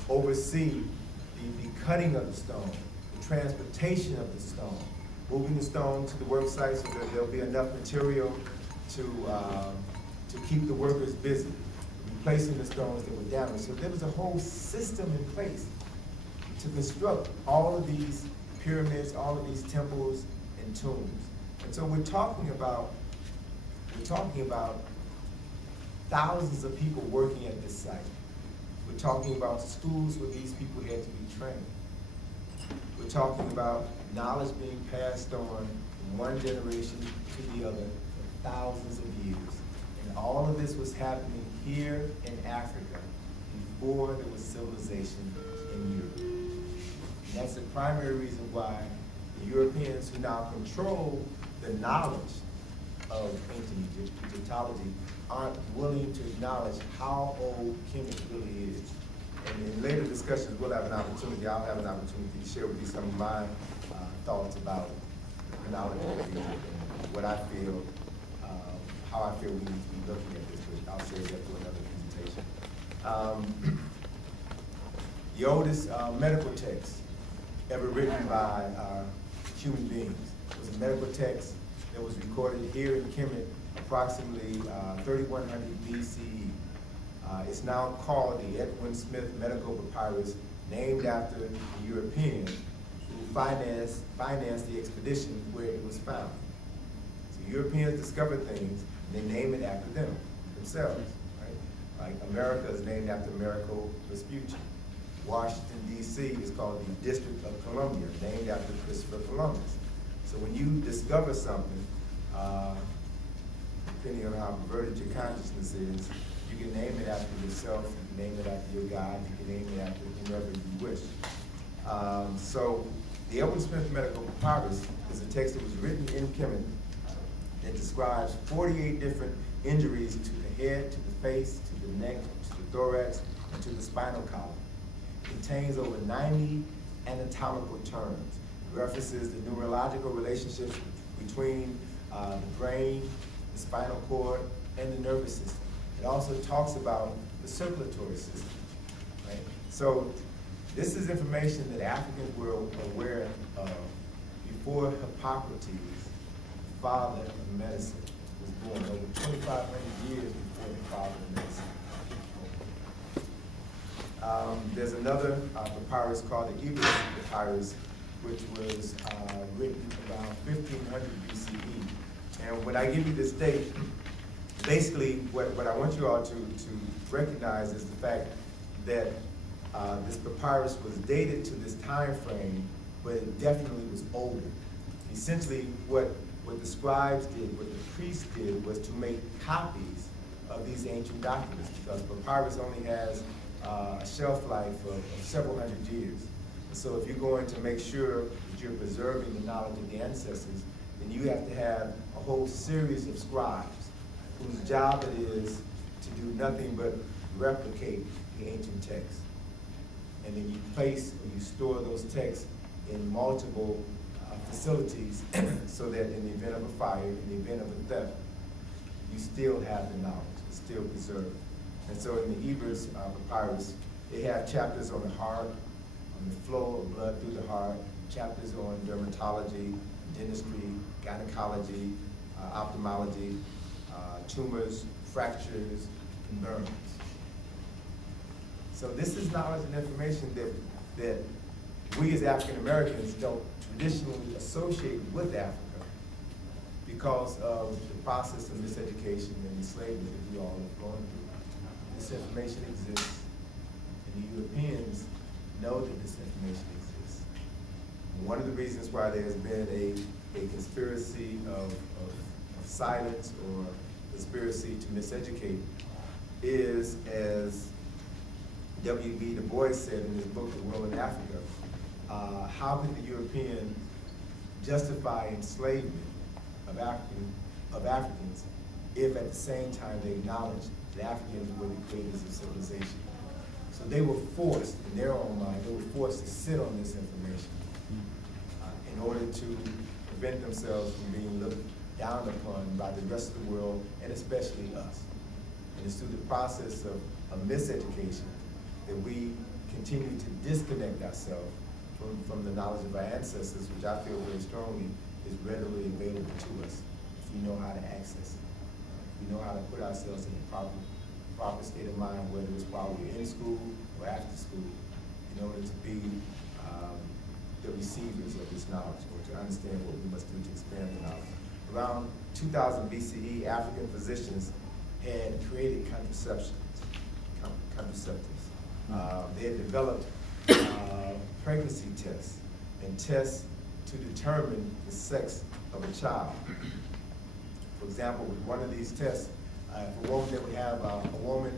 oversee the cutting of the stone, the transportation of the stone, moving the stone to the work site so that there'll be enough material to keep the workers busy, replacing the stones that were damaged. So there was a whole system in place to construct all of these pyramids, all of these temples and tombs. And so we're talking about thousands of people working at this site. We're talking about schools where these people had to be trained. We're talking about knowledge being passed on from one generation to the other for thousands of years. And all of this was happening here in Africa before there was civilization in Europe. And that's the primary reason why the Europeans who now control the knowledge of ancient Egyptology aren't willing to acknowledge how old Kemet really is. And in later discussions, I'll have an opportunity to share with you some of my thoughts about the chronology of Egypt and what I feel, how I feel we need to be looking at this, but I'll save that for another presentation. The oldest medical text ever written by human beings was a medical text that was recorded here in Kemet approximately 3100 BCE. It's now called the Edwin Smith Medical Papyrus, named after the European who financed the expedition where it was found. So Europeans discovered things and they name it after themselves. Right? Like America is named after Amerigo Vespucci. Washington, D.C. is called the District of Columbia, named after Christopher Columbus. So when you discover something, depending on how perverted your consciousness is, you can name it after yourself, you can name it after your God, you can name it after whomever you wish. So the Edwin Smith Medical Papyrus is a text that was written in Kemet that describes 48 different injuries to the head, to the face, to the neck, to the thorax, and to the spinal column. It contains over 90 anatomical terms. It references the neurological relationships between the brain, the spinal cord, and the nervous system. It also talks about the circulatory system. Right? So this is information that Africans were aware of before Hippocrates, the father of medicine, was born, over 2,500 years before the father of medicine. There's another papyrus called the Ibis papyrus, which was written around 1500 BCE. And when I give you this date, basically what I want you all to recognize is the fact that this papyrus was dated to this time frame, but it definitely was older. Essentially, what the scribes did, what the priests did, was to make copies of these ancient documents, because papyrus only has a shelf life of several hundred years. And so if you're going to make sure that you're preserving the knowledge of the ancestors, then you have to have a whole series of scribes whose job it is to do nothing but replicate the ancient texts. And then you place or you store those texts in multiple facilities so that in the event of a fire, in the event of a theft, you still have the knowledge, it's still preserved. And so in the Ebers papyrus, they have chapters on the heart, on the flow of blood through the heart, chapters on dermatology, dentistry, gynecology, ophthalmology, tumors, fractures, and burns. So this is knowledge and information that we as African Americans don't traditionally associate with Africa because of the process of miseducation and enslavement that we all have gone through. This information exists, and the Europeans know that this information exists. And one of the reasons why there's been a conspiracy of silence or conspiracy to miseducate is, as W.B. Du Bois said in his book, The World in Africa, how could the European justify enslavement of Africans if at the same time they acknowledged that Africans were the creators of civilization? So they were forced, in their own mind, they were forced to sit on this information in order to prevent themselves from being looked down upon by the rest of the world, and especially us. And it's through the process of miseducation that we continue to disconnect ourselves from the knowledge of our ancestors, which I feel very strongly is readily available to us if we know how to access it. If we know how to put ourselves in a proper state of mind, whether it's while we're in school or after school, in order to be the receivers of this knowledge, or to understand what we must do to expand the knowledge. Around 2000 BCE, African physicians had created contraceptives. They had developed pregnancy tests and tests to determine the sex of a child. For example, with one of these tests, if a woman that would have a woman,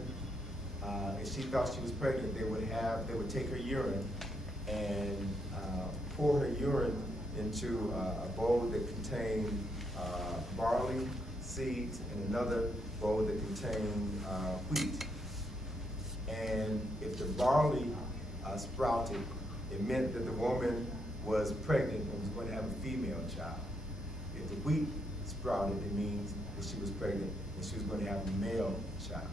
if she thought she was pregnant, they would take her urine and pour her urine into a bowl that contained barley seeds and another bowl that contained wheat. And if the barley sprouted, it meant that the woman was pregnant and was going to have a female child. If the wheat sprouted, it means that she was pregnant and she was going to have a male child.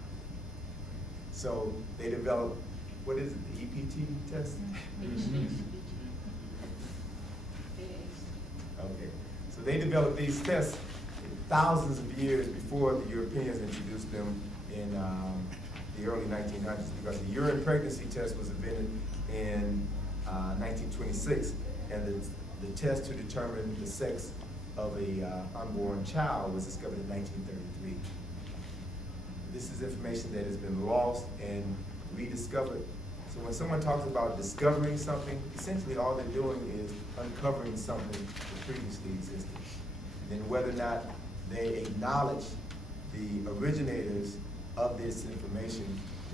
So they developed, what is it, the EPT test? Okay, so they developed these tests thousands of years before the Europeans introduced them in the early 1900s, because the urine pregnancy test was invented in 1926, and the test to determine the sex of a unborn child was discovered in 1933. This is information that has been lost and rediscovered. So when someone talks about discovering something, essentially all they're doing is uncovering something that previously existed. And then whether or not they acknowledge the originators of this information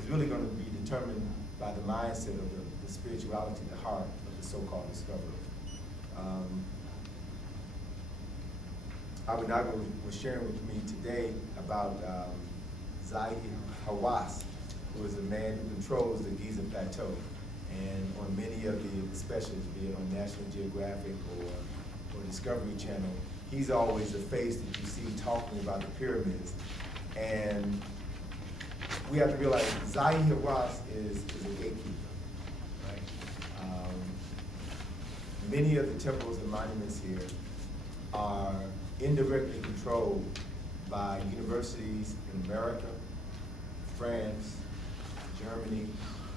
is really going to be determined by the mindset of the spirituality, the heart of the so-called discoverer. Abu Naga was sharing with me today about Zahi Hawass, who is a man who controls the Giza Plateau. And on many of the specials, be it on National Geographic or Discovery Channel, he's always the face that you see talking about the pyramids. And we have to realize Zahi Hawass is a gatekeeper, right? Many of the temples and monuments here are indirectly controlled by universities in America, France, Germany,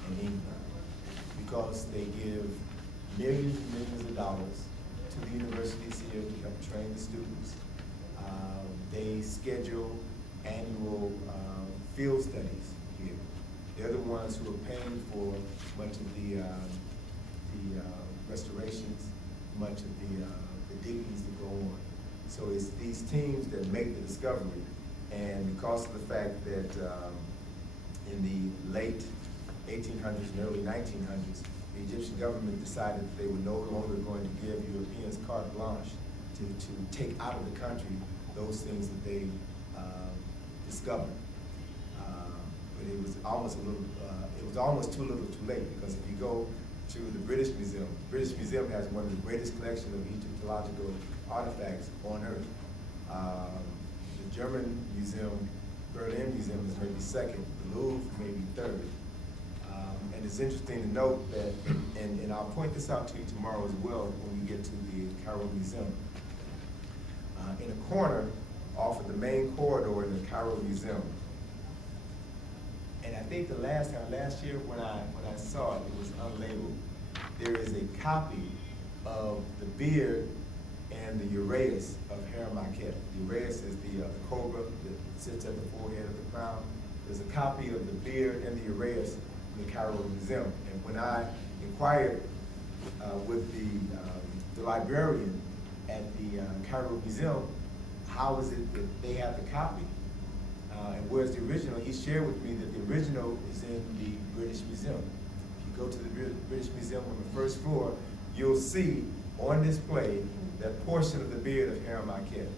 and England, because they give millions and millions of dollars to the universities here to help train the students. They schedule annual field studies here. They're the ones who are paying for much of the restorations, much of the diggings that go on. So it's these teams that make the discovery, and because of the fact that in the late 1800s and early 1900s, the Egyptian government decided that they were no longer going to give Europeans carte blanche to take out of the country those things that they discovered. But it was almost too little too late, because if you go to the British Museum has one of the greatest collections of Egyptological artifacts on earth. The German museum, Berlin Museum, is maybe second, the Louvre maybe third. And it's interesting to note that, and I'll point this out to you tomorrow as well when we get to the Cairo Museum. In a corner off of the main corridor in the Cairo Museum, and I think last year when I saw it, it was unlabeled. There is a copy of the beard and the uraeus of Kyrobak. The uraeus is the cobra that sits at the forehead of the crown. There's a copy of the beard and the uraeus in the Cairo Museum. And when I inquired with the librarian at the Cairo Museum, how is it that they have the copy? And where's the original? He shared with me that the original is in the British Museum. If you go to the British Museum on the first floor, you'll see on display that portion of the beard of Kyrobak.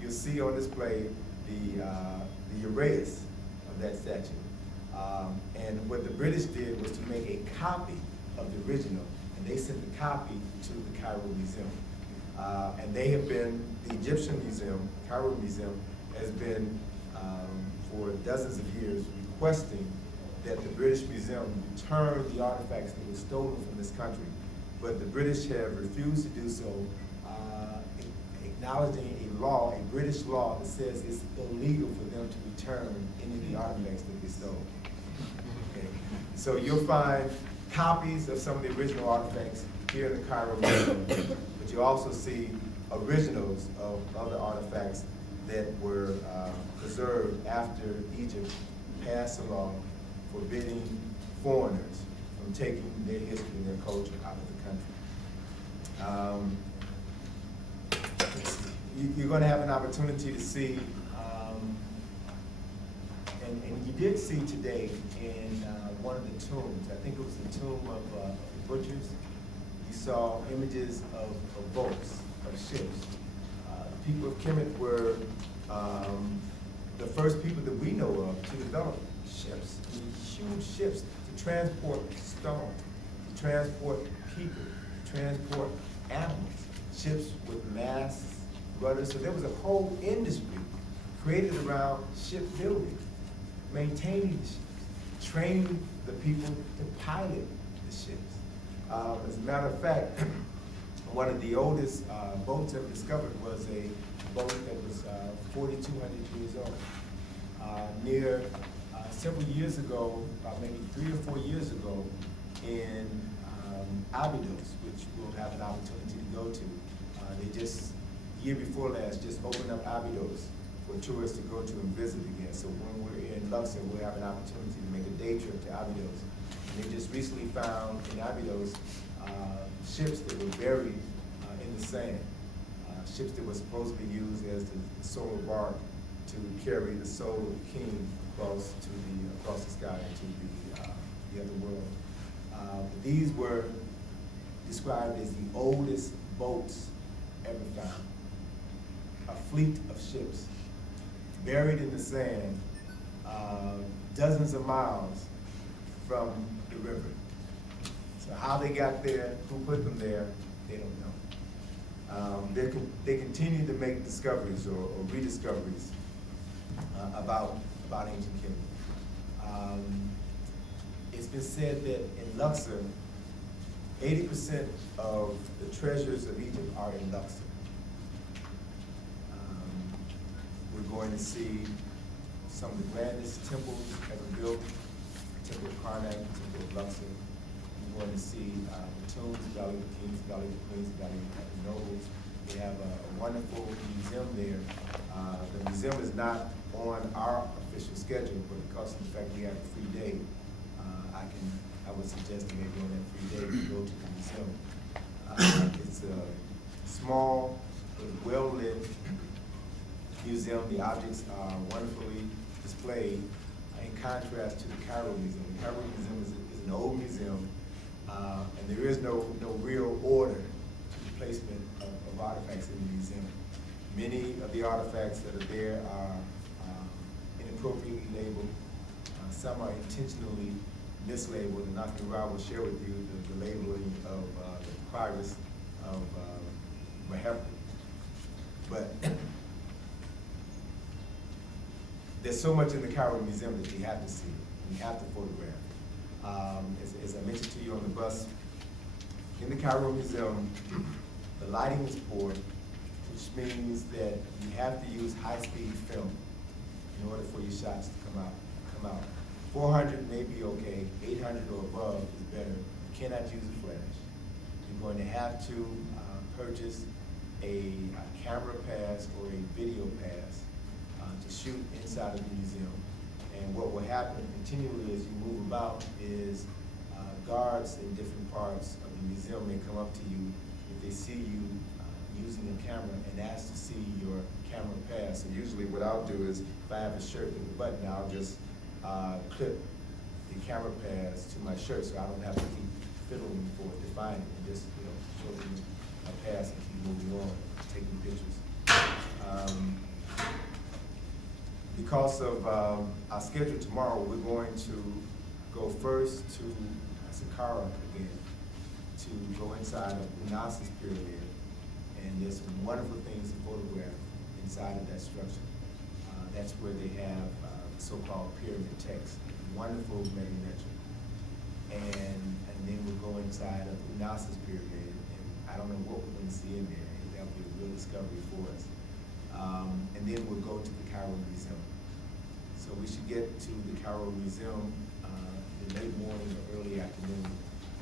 You'll see on display the uraeus of that statue. And what the British did was to make a copy of the original, and they sent the copy to the Cairo Museum. And they have been, the Egyptian Museum, Cairo Museum, has been for dozens of years requesting that the British Museum return the artifacts that were stolen from this country. But the British have refused to do so, acknowledging a law, a British law, that says it's illegal for them to return any of the artifacts that they stole. Okay. So you'll find copies of some of the original artifacts here in the Cairo Museum, but you also see originals of other artifacts that were preserved after Egypt passed a law forbidding foreigners from taking their history and their culture out of the country. You're going to have an opportunity to see, and you did see today in one of the tombs, I think it was the tomb of the butchers, you saw images of boats, of ships. The people of Kemet were the first people that we know of to develop ships, huge ships to transport stone, to transport people, to transport animals, ships with masts, rudders. So there was a whole industry created around shipbuilding, maintaining the ships, training the people to pilot the ships. As a matter of fact, one of the oldest boats ever discovered was a boat that was 4,200 years old. Near several years ago, about maybe 3 or 4 years ago, in Abydos, which we'll have an opportunity to go to. They just, year before last, just opened up Abydos for tourists to go to and visit again. So when we're in Luxor, we'll have an opportunity to make a day trip to Abydos. And they just recently found in Abydos ships that were buried in the sand. Ships that were supposedly used as the solar bark to carry the soul of the king across the sky into the other world. These were described as the oldest boats ever found. A fleet of ships buried in the sand, dozens of miles from the river. So how they got there, who put them there, they don't know. They continue to make discoveries or rediscoveries about ancient Kemet. It's been said that in Luxor, 80% of the treasures of Egypt are in Luxor. We're going to see some of the grandest temples ever built, Temple of Karnak, Temple of Luxor. You're going to see the tombs, Valley of the Kings, Valley of the Queens, Valley of the Nobles. They have a wonderful museum there. The museum is not on our official schedule, but because of the fact we have a free day, I would suggest that maybe on that free day we go to the museum. It's a small, but well-lit museum. The objects are wonderfully displayed in contrast to the Cairo Museum. The Cairo Museum is an old museum, and there is no real order to the placement of artifacts in the museum. Many of the artifacts that are there are inappropriately labeled. Some are intentionally mislabeled, and Dr. Rob will share with you the labeling of the papyrus of Mahefre. But there's so much in the Cairo Museum that you have to see, you have to photograph. As I mentioned to you on the bus, in the Cairo Museum, the lighting is poor, which means that you have to use high-speed film in order for your shots to come out. 400 may be okay, 800 or above is better. You cannot use a flash. You're going to have to purchase a camera pass or a video pass to shoot inside of the museum. And what will happen continually as you move about is guards in different parts of the museum may come up to you if they see you using a camera and ask to see your camera pass. So usually what I'll do is, if I have a shirt with a button, I'll just clip the camera pass to my shirt so I don't have to keep fiddling for it to find it, and just show them a pass and keep moving on, taking pictures. Because of our schedule tomorrow, we're going to go first to Saqqara again, to go inside of Unasis pyramid, and there's some wonderful things to photograph inside of that structure. That's where they have the so-called pyramid text, wonderful megametric. And then we'll go inside of Unasis pyramid, and I don't know what we're going to see in there. That'll be a real discovery for us. And then we'll go to the Cairo Museum. So we should get to the Cairo Museum in late morning or early afternoon.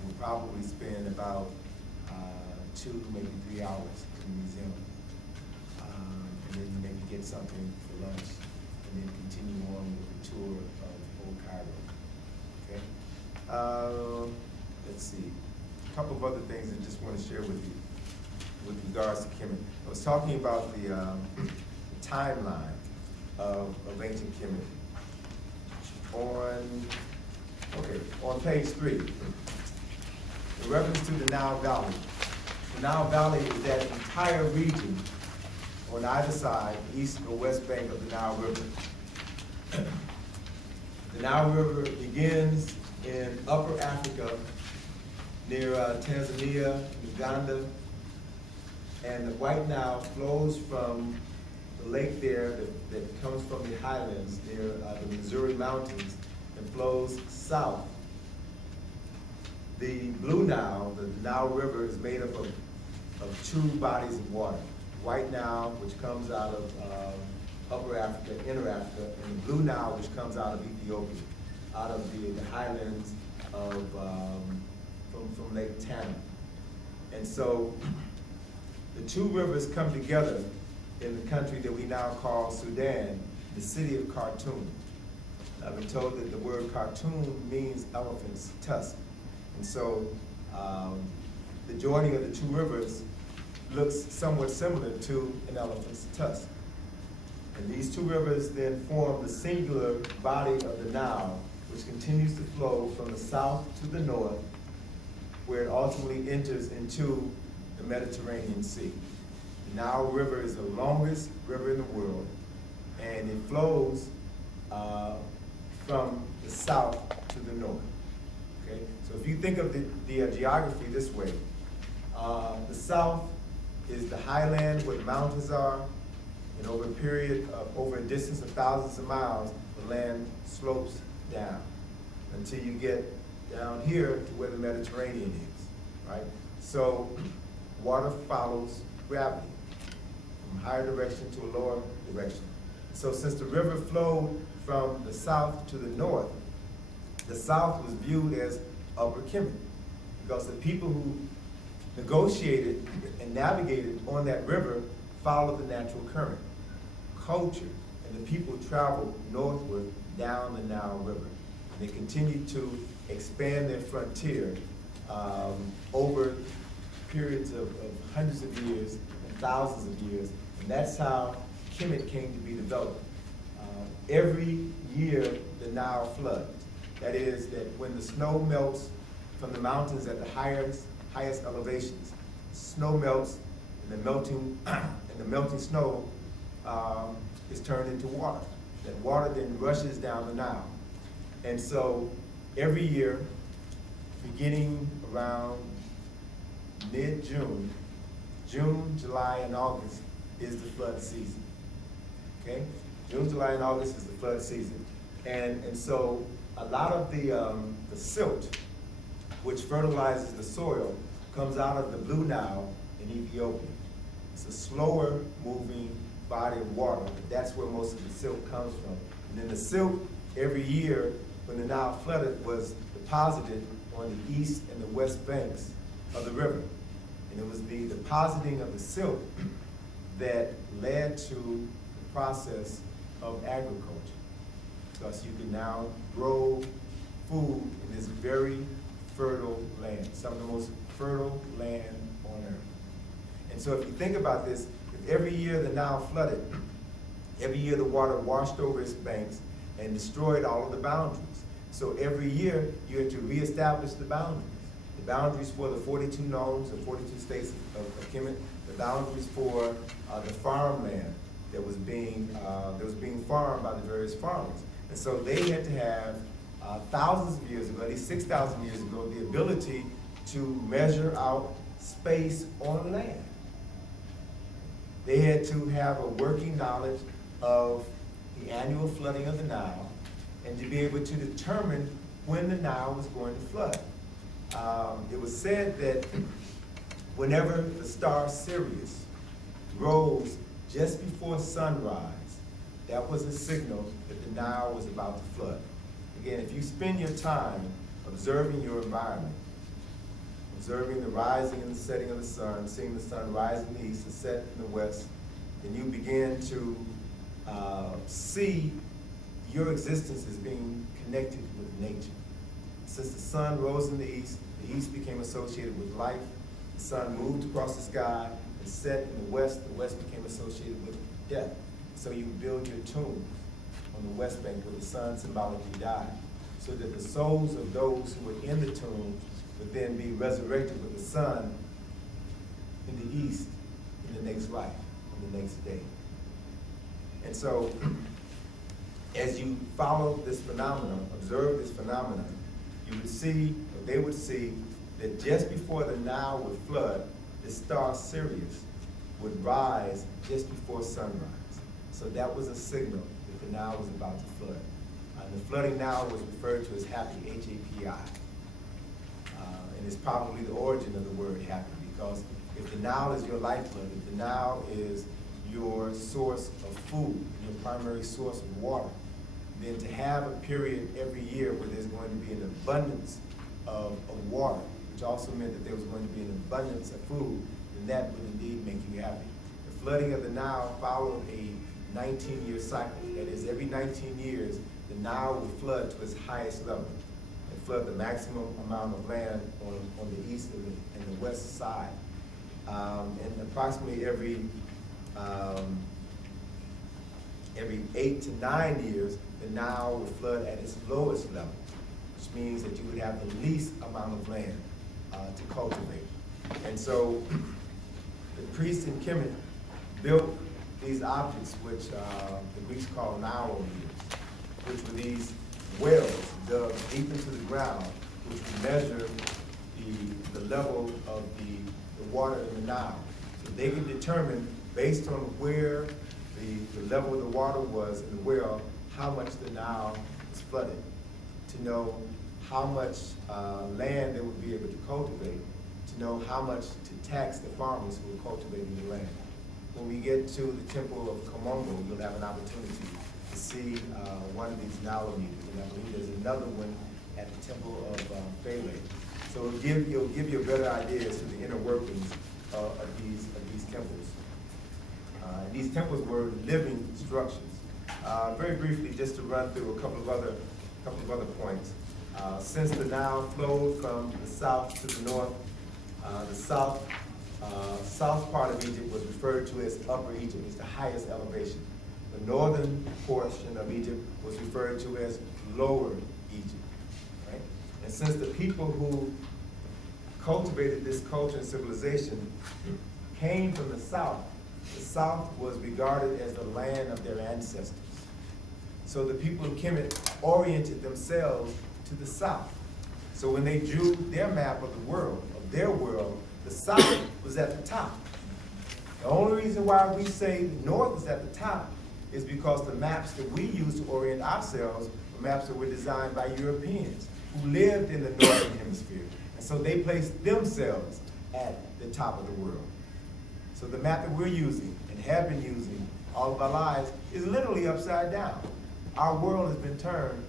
We'll probably spend about 2, maybe 3 hours in the museum. And then maybe get something for lunch, and then continue on with the tour of Old Cairo. Okay? Let's see. A couple of other things I just want to share with you with regards to Kemet. I was talking about the timeline of ancient Kemet. On page 3, in reference to the Nile Valley. The Nile Valley is that entire region on either side, east or west bank of the Nile River. The Nile River begins in Upper Africa, near Tanzania, Uganda, and the White Nile flows from the lake there that comes from the highlands near the Missouri Mountains and flows south. The Blue Nile, the Nile River, is made up of 2 bodies of water. White Nile, which comes out of Upper Africa, Inner Africa, and the Blue Nile, which comes out of Ethiopia, out of the highlands of from Lake Tana. And so the 2 rivers come together in the country that we now call Sudan, the city of Khartoum. I've been told that the word Khartoum means elephant's tusk. And so the joining of the 2 rivers looks somewhat similar to an elephant's tusk. And these 2 rivers then form the singular body of the Nile, which continues to flow from the south to the north, where it ultimately enters into the Mediterranean Sea. The Nile River is the longest river in the world, and it flows from the south to the north. Okay? So if you think of the geography this way, the south is the highland where the mountains are, and over a period of, over a distance of thousands of miles, the land slopes down until you get down here to where the Mediterranean is, right? So water follows gravity from a higher direction to a lower direction. So since the river flowed from the south to the north, the South was viewed as Upper Kemet, because the people who negotiated and navigated on that river followed the natural current. Culture and the people traveled northward down the Nile River. And they continued to expand their frontier over periods of hundreds of years and thousands of years. And that's how Kemet came to be developed. Every year the Nile floods. That is, that when the snow melts from the mountains at the highest elevations, snow melts, and the melting snow is turned into water. That water then rushes down the Nile. And so every year, beginning around mid-June, June, July, and August is the flood season. Okay? June, July, and August is the flood season. And so a lot of the silt, which fertilizes the soil, comes out of the Blue Nile in Ethiopia. It's a slower moving body of water, but that's where most of the silt comes from. And then the silt, every year, when the Nile flooded, was deposited on the east and the west banks of the river. And it was the depositing of the silt that led to the process of agriculture. Because you can now grow food in this very fertile land, some of the most fertile land on earth. And so if you think about this, if every year the Nile flooded, every year the water washed over its banks and destroyed all of the boundaries. So every year you had to reestablish the boundaries. The boundaries for the 42 nomes, the 42 states of Kemet, the boundaries for the farmland that was being farmed by the various farmers. And so they had to have thousands of years ago, at least 6,000 years ago, the ability to measure out space on land. They had to have a working knowledge of the annual flooding of the Nile and to be able to determine when the Nile was going to flood. It was said that whenever the star Sirius rose just before sunrise, that was a signal that the Nile was about to flood. Again, if you spend your time observing your environment, observing the rising and the setting of the sun, seeing the sun rise in the east and set in the west, then you begin to see your existence as being connected with nature. Since the sun rose in the east became associated with life. The sun moved across the sky and set in the west became associated with death. So you build your tombs on the west bank where the sun symbolically died, so that the souls of those who were in the tomb would then be resurrected with the sun in the east in the next life, in the next day. And so, as you follow this phenomenon, observe this phenomenon, you would see, or they would see, that just before the Nile would flood, the star Sirius would rise just before sunrise. So that was a signal that the Nile was about to flood. The flooding Nile was referred to as happy, H-A-P-I. And it's probably the origin of the word happy, because if the Nile is your lifeblood, if the Nile is your source of food, your primary source of water, then to have a period every year where there's going to be an abundance of water, which also meant that there was going to be an abundance of food, then that would indeed make you happy. The flooding of the Nile followed a 19-year cycle. That is, every 19 years, the Nile would flood to its highest level and flood the maximum amount of land on the east and the west side. And approximately every 8 to 9 years, the Nile would flood at its lowest level, which means that you would have the least amount of land to cultivate. And so the priests in Kemet built these objects, which the Greeks call Nile meters, which were these wells dug deep into the ground, which would measure the level of the water in the Nile. So they could determine, based on where the level of the water was in the well, how much the Nile was flooded, to know how much land they would be able to cultivate, to know how much to tax the farmers who were cultivating the land. When we get to the temple of Komongo, you'll have an opportunity to see one of these Nile meters, and I believe there's another one at the temple of Philae. So it'll give you a better idea as to the inner workings of these temples. These temples were living structures. Very briefly, just to run through a couple of other points. Since the Nile flowed from the south to the north, the south part of Egypt was referred to as Upper Egypt. It's the highest elevation. The northern portion of Egypt was referred to as Lower Egypt. Right? And since the people who cultivated this culture and civilization came from the south was regarded as the land of their ancestors. So the people of Kemet oriented themselves to the south. So when they drew their map of the world, the south was at the top. The only reason why we say north is at the top is because the maps that we use to orient ourselves were maps that were designed by Europeans who lived in the northern hemisphere. And so they placed themselves at the top of the world. So the map that we're using and have been using all of our lives is literally upside down. Our world has been turned,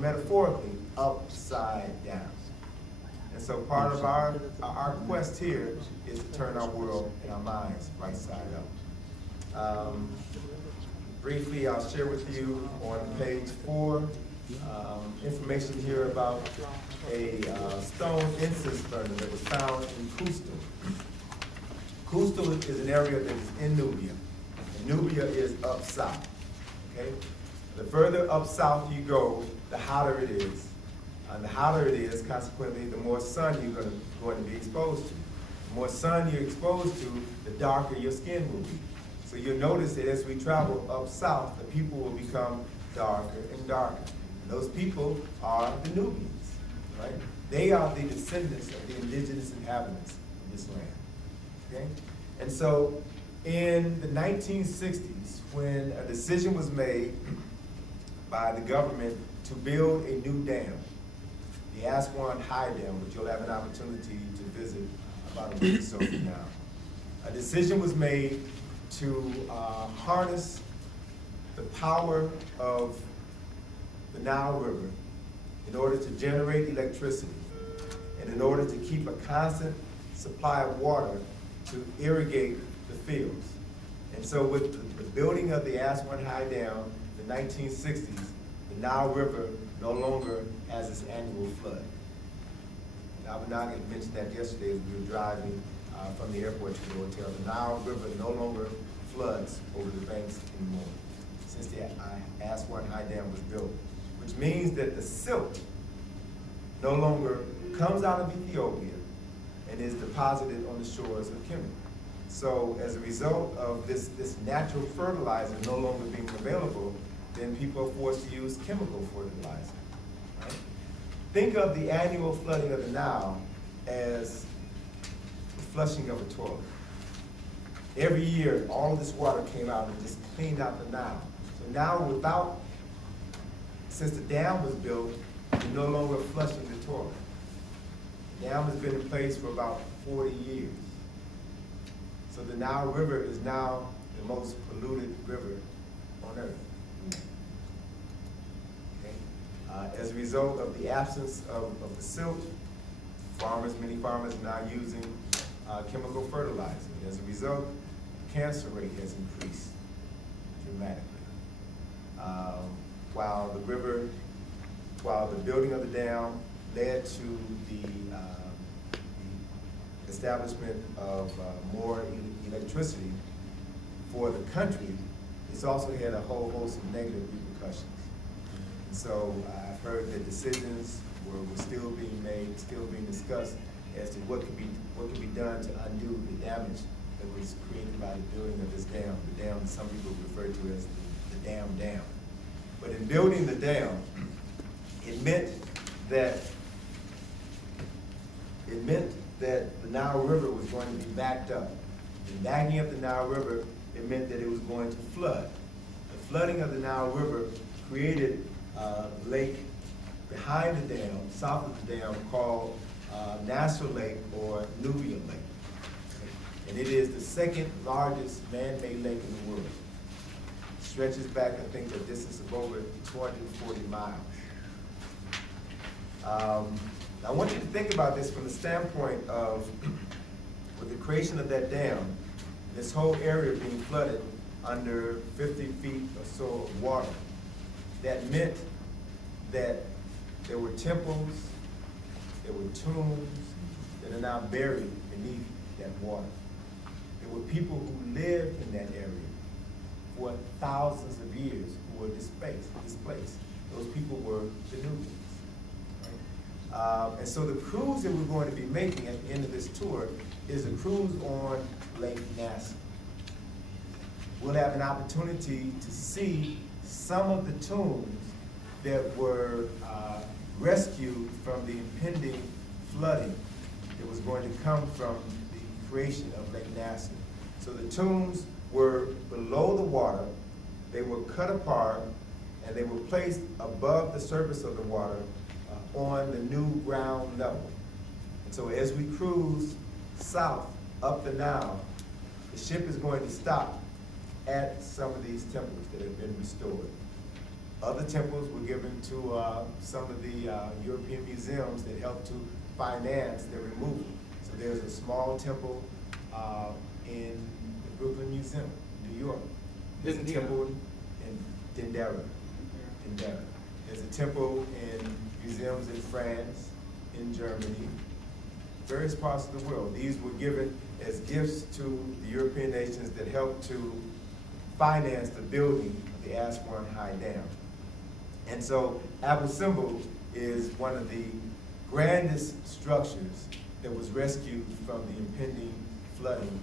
metaphorically, upside down. And so part of our quest here is to turn our world and our minds right side up. Briefly, I'll share with you on page 4 information here about a stone incense burner that was found in Kustal. Kustal is an area that is in Nubia. And Nubia is up south. Okay? The further up south you go, the hotter it is. And the hotter it is, consequently, the more sun you're going to be exposed to. The more sun you're exposed to, the darker your skin will be. So you'll notice that as we travel up south, the people will become darker and darker. And those people are the Nubians, right? They are the descendants of the indigenous inhabitants of this land, okay? And so in the 1960s, when a decision was made by the government to build a new dam, the Aswan High Dam, which you'll have an opportunity to visit about a week or so from now. A decision was made to harness the power of the Nile River in order to generate electricity and in order to keep a constant supply of water to irrigate the fields. And so with the building of the Aswan High Dam in the 1960s, the Nile River no longer has its annual flood. Abu had mentioned that yesterday as we were driving from the airport to the hotel. The Nile River no longer floods over the banks anymore since the Aswan High Dam was built, which means that the silt no longer comes out of Ethiopia and is deposited on the shores of Kemet. So as a result of this natural fertilizer no longer being available, then people are forced to use chemical fertilizer. Right? Think of the annual flooding of the Nile as the flushing of a toilet. Every year, all of this water came out and just cleaned out the Nile. So now since the dam was built, we're no longer flushing the toilet. The dam has been in place for about 40 years. So the Nile River is now the most polluted river on earth. Okay? As a result of the absence of the silt, many farmers are now using chemical fertilizer. As a result, the cancer rate has increased dramatically. While the building of the dam led to the establishment of more electricity for the country, it's also had a whole host of negative repercussions. And so I've heard that decisions were still being made, still being discussed as to what could be done to undo the damage that was created by the building of this dam. The dam that some people refer to as the dam. But in building the dam, it meant that the Nile River was going to be backed up. And backing up the Nile River, it meant that it was going to flood. The flooding of the Nile River created a lake behind the dam, south of the dam, called Nasser Lake or Nubian Lake. And it is the second largest man-made lake in the world. It stretches back, I think, a distance of over 240 miles. I want you to think about this from the standpoint of, with the creation of that dam, this whole area being flooded under 50 feet or so of water. That meant that there were temples, there were tombs that are now buried beneath that water. There were people who lived in that area for thousands of years who were displaced. Those people were the Nubians. Right? And so the cruise that we're going to be making at the end of this tour is a cruise on Lake Nasser. We'll have an opportunity to see some of the tombs that were rescued from the impending flooding that was going to come from the creation of Lake Nasser. So the tombs were below the water, they were cut apart, and they were placed above the surface of the water on the new ground level. And so as we cruise south up the Nile, the ship is going to stop at some of these temples that have been restored. Other temples were given to some of the European museums that helped to finance their removal. So there's a small temple in the Brooklyn Museum, New York. There's a temple in Dendera. There's a temple in museums in France, in Germany, various parts of the world. These were given as gifts to the European nations that helped to finance the building of the Aswan High Dam. And so Abu Simbel is one of the grandest structures that was rescued from the impending flooding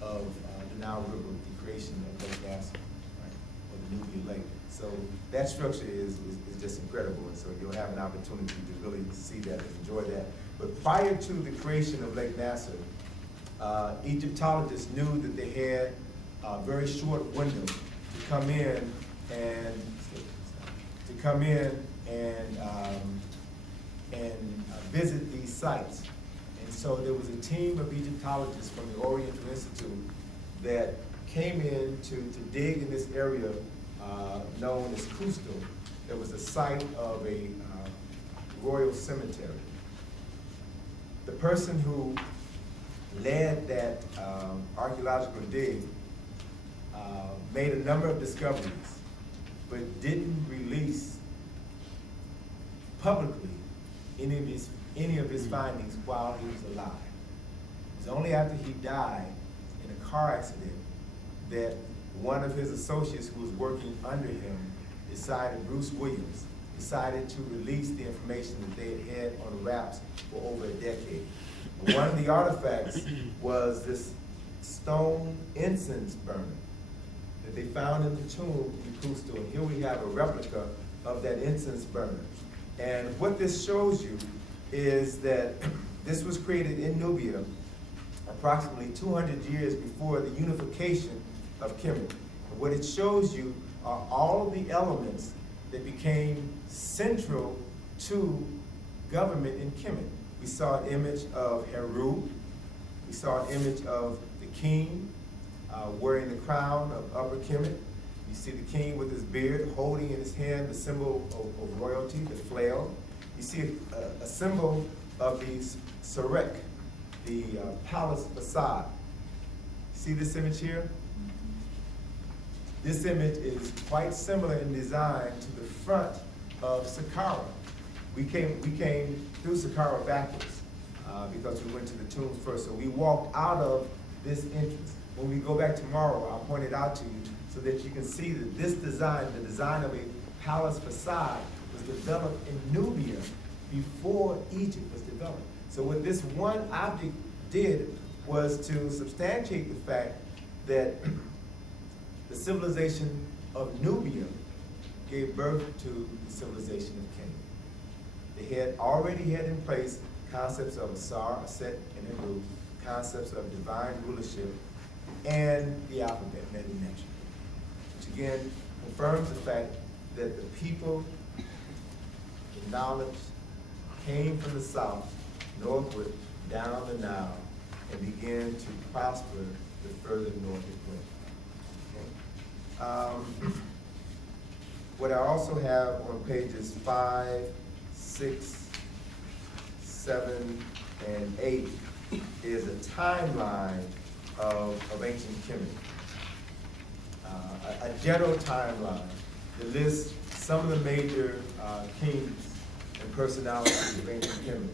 of the Nile River, the creation of Lake Nasser, right, or the Nubian Lake. So that structure is just incredible, and so you'll have an opportunity to really see that and enjoy that. But prior to the creation of Lake Nasser, Egyptologists knew that they had a very short window to come in and visit these sites. And so there was a team of Egyptologists from the Orient Institute that came in to dig in this area known as Cusco. That was the site of a royal cemetery. The person who led that archaeological dig made a number of discoveries, but didn't release publicly any of his findings while he was alive. It was only after he died in a car accident that one of his associates who was working under him Bruce Williams, decided to release the information that they had had on wraps for over a decade. One of the artifacts was this stone incense burner that they found in the tomb in Cusco. And here we have a replica of that incense burner. And what this shows you is that this was created in Nubia approximately 200 years before the unification of Kemet. And what it shows you are all of the elements that became central to government in Kemet. We saw an image of Heru. We saw an image of the king wearing the crown of Upper Kemet. You see the king with his beard holding in his hand the symbol of royalty, the flail. You see a symbol of the Sarek, the palace facade. See this image here? This image is quite similar in design to the front of Saqqara. We came through Saqqara backwards because we went to the tombs first. So we walked out of this entrance. When we go back tomorrow, I'll point it out to you so that you can see that this design, the design of a palace facade, was developed in Nubia before Egypt was developed. So what this one object did was to substantiate the fact that the civilization of Nubia gave birth to the civilization of Kemet. They had already had in place concepts of Asar, Aset, and Heru, concepts of divine rulership, and the alphabet, Medi-Netra, which again confirms the fact that the people, the knowledge, came from the south, northward, down the Nile, and began to prosper the further north it went. What I also have on pages 5, 6, 7, and 8 is a timeline of ancient Kemet. A general timeline that lists some of the major kings and personalities of ancient Kemet.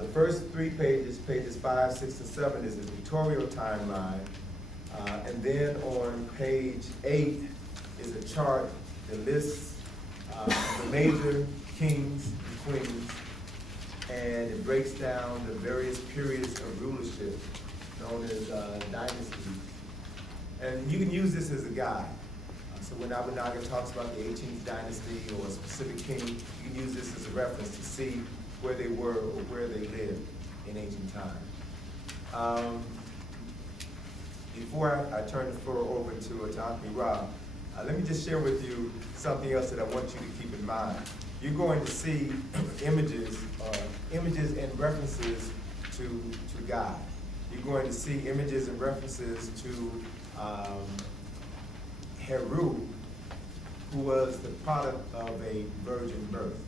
The first 3 pages, pages 5, 6, and 7, is a pictorial timeline. And then on page 8 is a chart that lists the major kings and queens, and it breaks down the various periods of rulership known as dynasties. And you can use this as a guide. So when Abu Naga talks about the 18th dynasty or a specific king, you can use this as a reference to see where they were or where they lived in ancient times. Before I turn the floor over to Ankh, let me just share with you something else that I want you to keep in mind. You're going to see images and references to God. You're going to see images and references to Heru, who was the product of a virgin birth.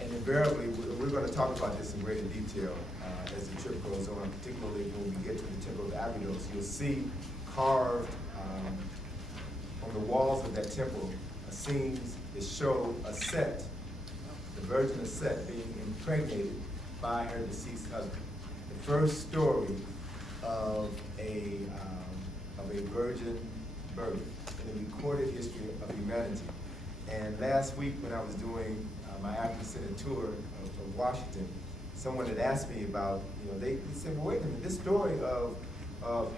And invariably, we're going to talk about this in greater detail as the trip goes on, particularly when we get to the Temple of Abydos. You'll see carved on the walls of that temple scenes that show a Set, the virgin Set, being impregnated by her deceased husband. The first story of a virgin birth in the recorded history of humanity. And last week when I was doing my African Senate tour of Washington, someone had asked me about, they said, well, wait a minute, this story of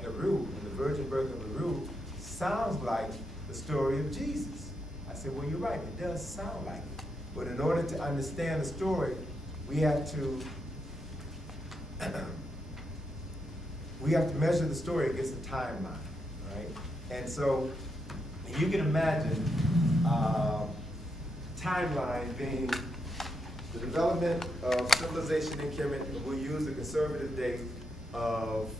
Heru and the virgin birth of Heru sounds like the story of Jesus. I said, well, you're right, it does sound like it. But in order to understand the story, we have to measure the story against a timeline, right? And so you can imagine timeline being the development of civilization in Kemet, and we'll use the conservative date of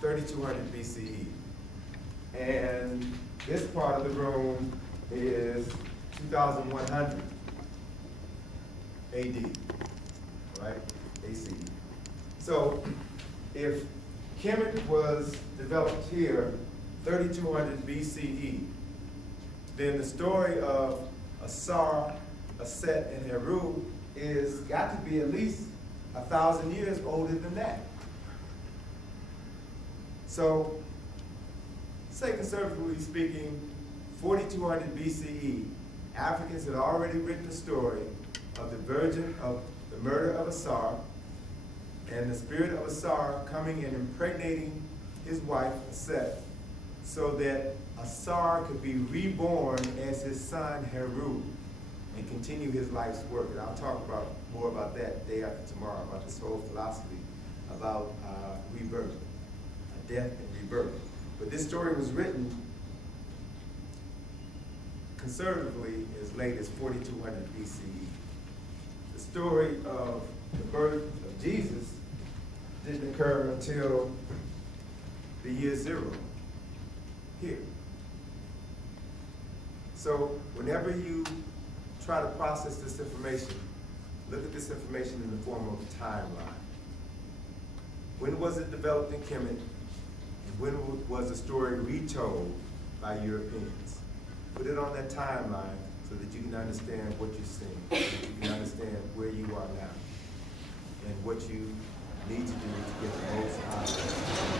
3200 BCE. And this part of the room is 2100 AD, right? ACE. So if Kemet was developed here 3200 BCE, then the story of Asar, Aset, and Heru is got to be at least 1,000 years older than that. So, say conservatively speaking, 4200 BCE, Africans had already written the story of the murder of Asar, and the spirit of Asar coming and impregnating his wife, Aset, so that Asar could be reborn as his son, Heru, and continue his life's work. And I'll talk more about that day after tomorrow, about this whole philosophy about rebirth, death and rebirth. But this story was written conservatively as late as 4200 BCE. The story of the birth of Jesus didn't occur until the year 0 here. So whenever you try to process this information, look at this information in the form of a timeline. When was it developed in Kemet? And when was the story retold by Europeans? Put it on that timeline so that you can understand what you're seeing, so that you can understand where you are now, and what you need to do to get the most out of it.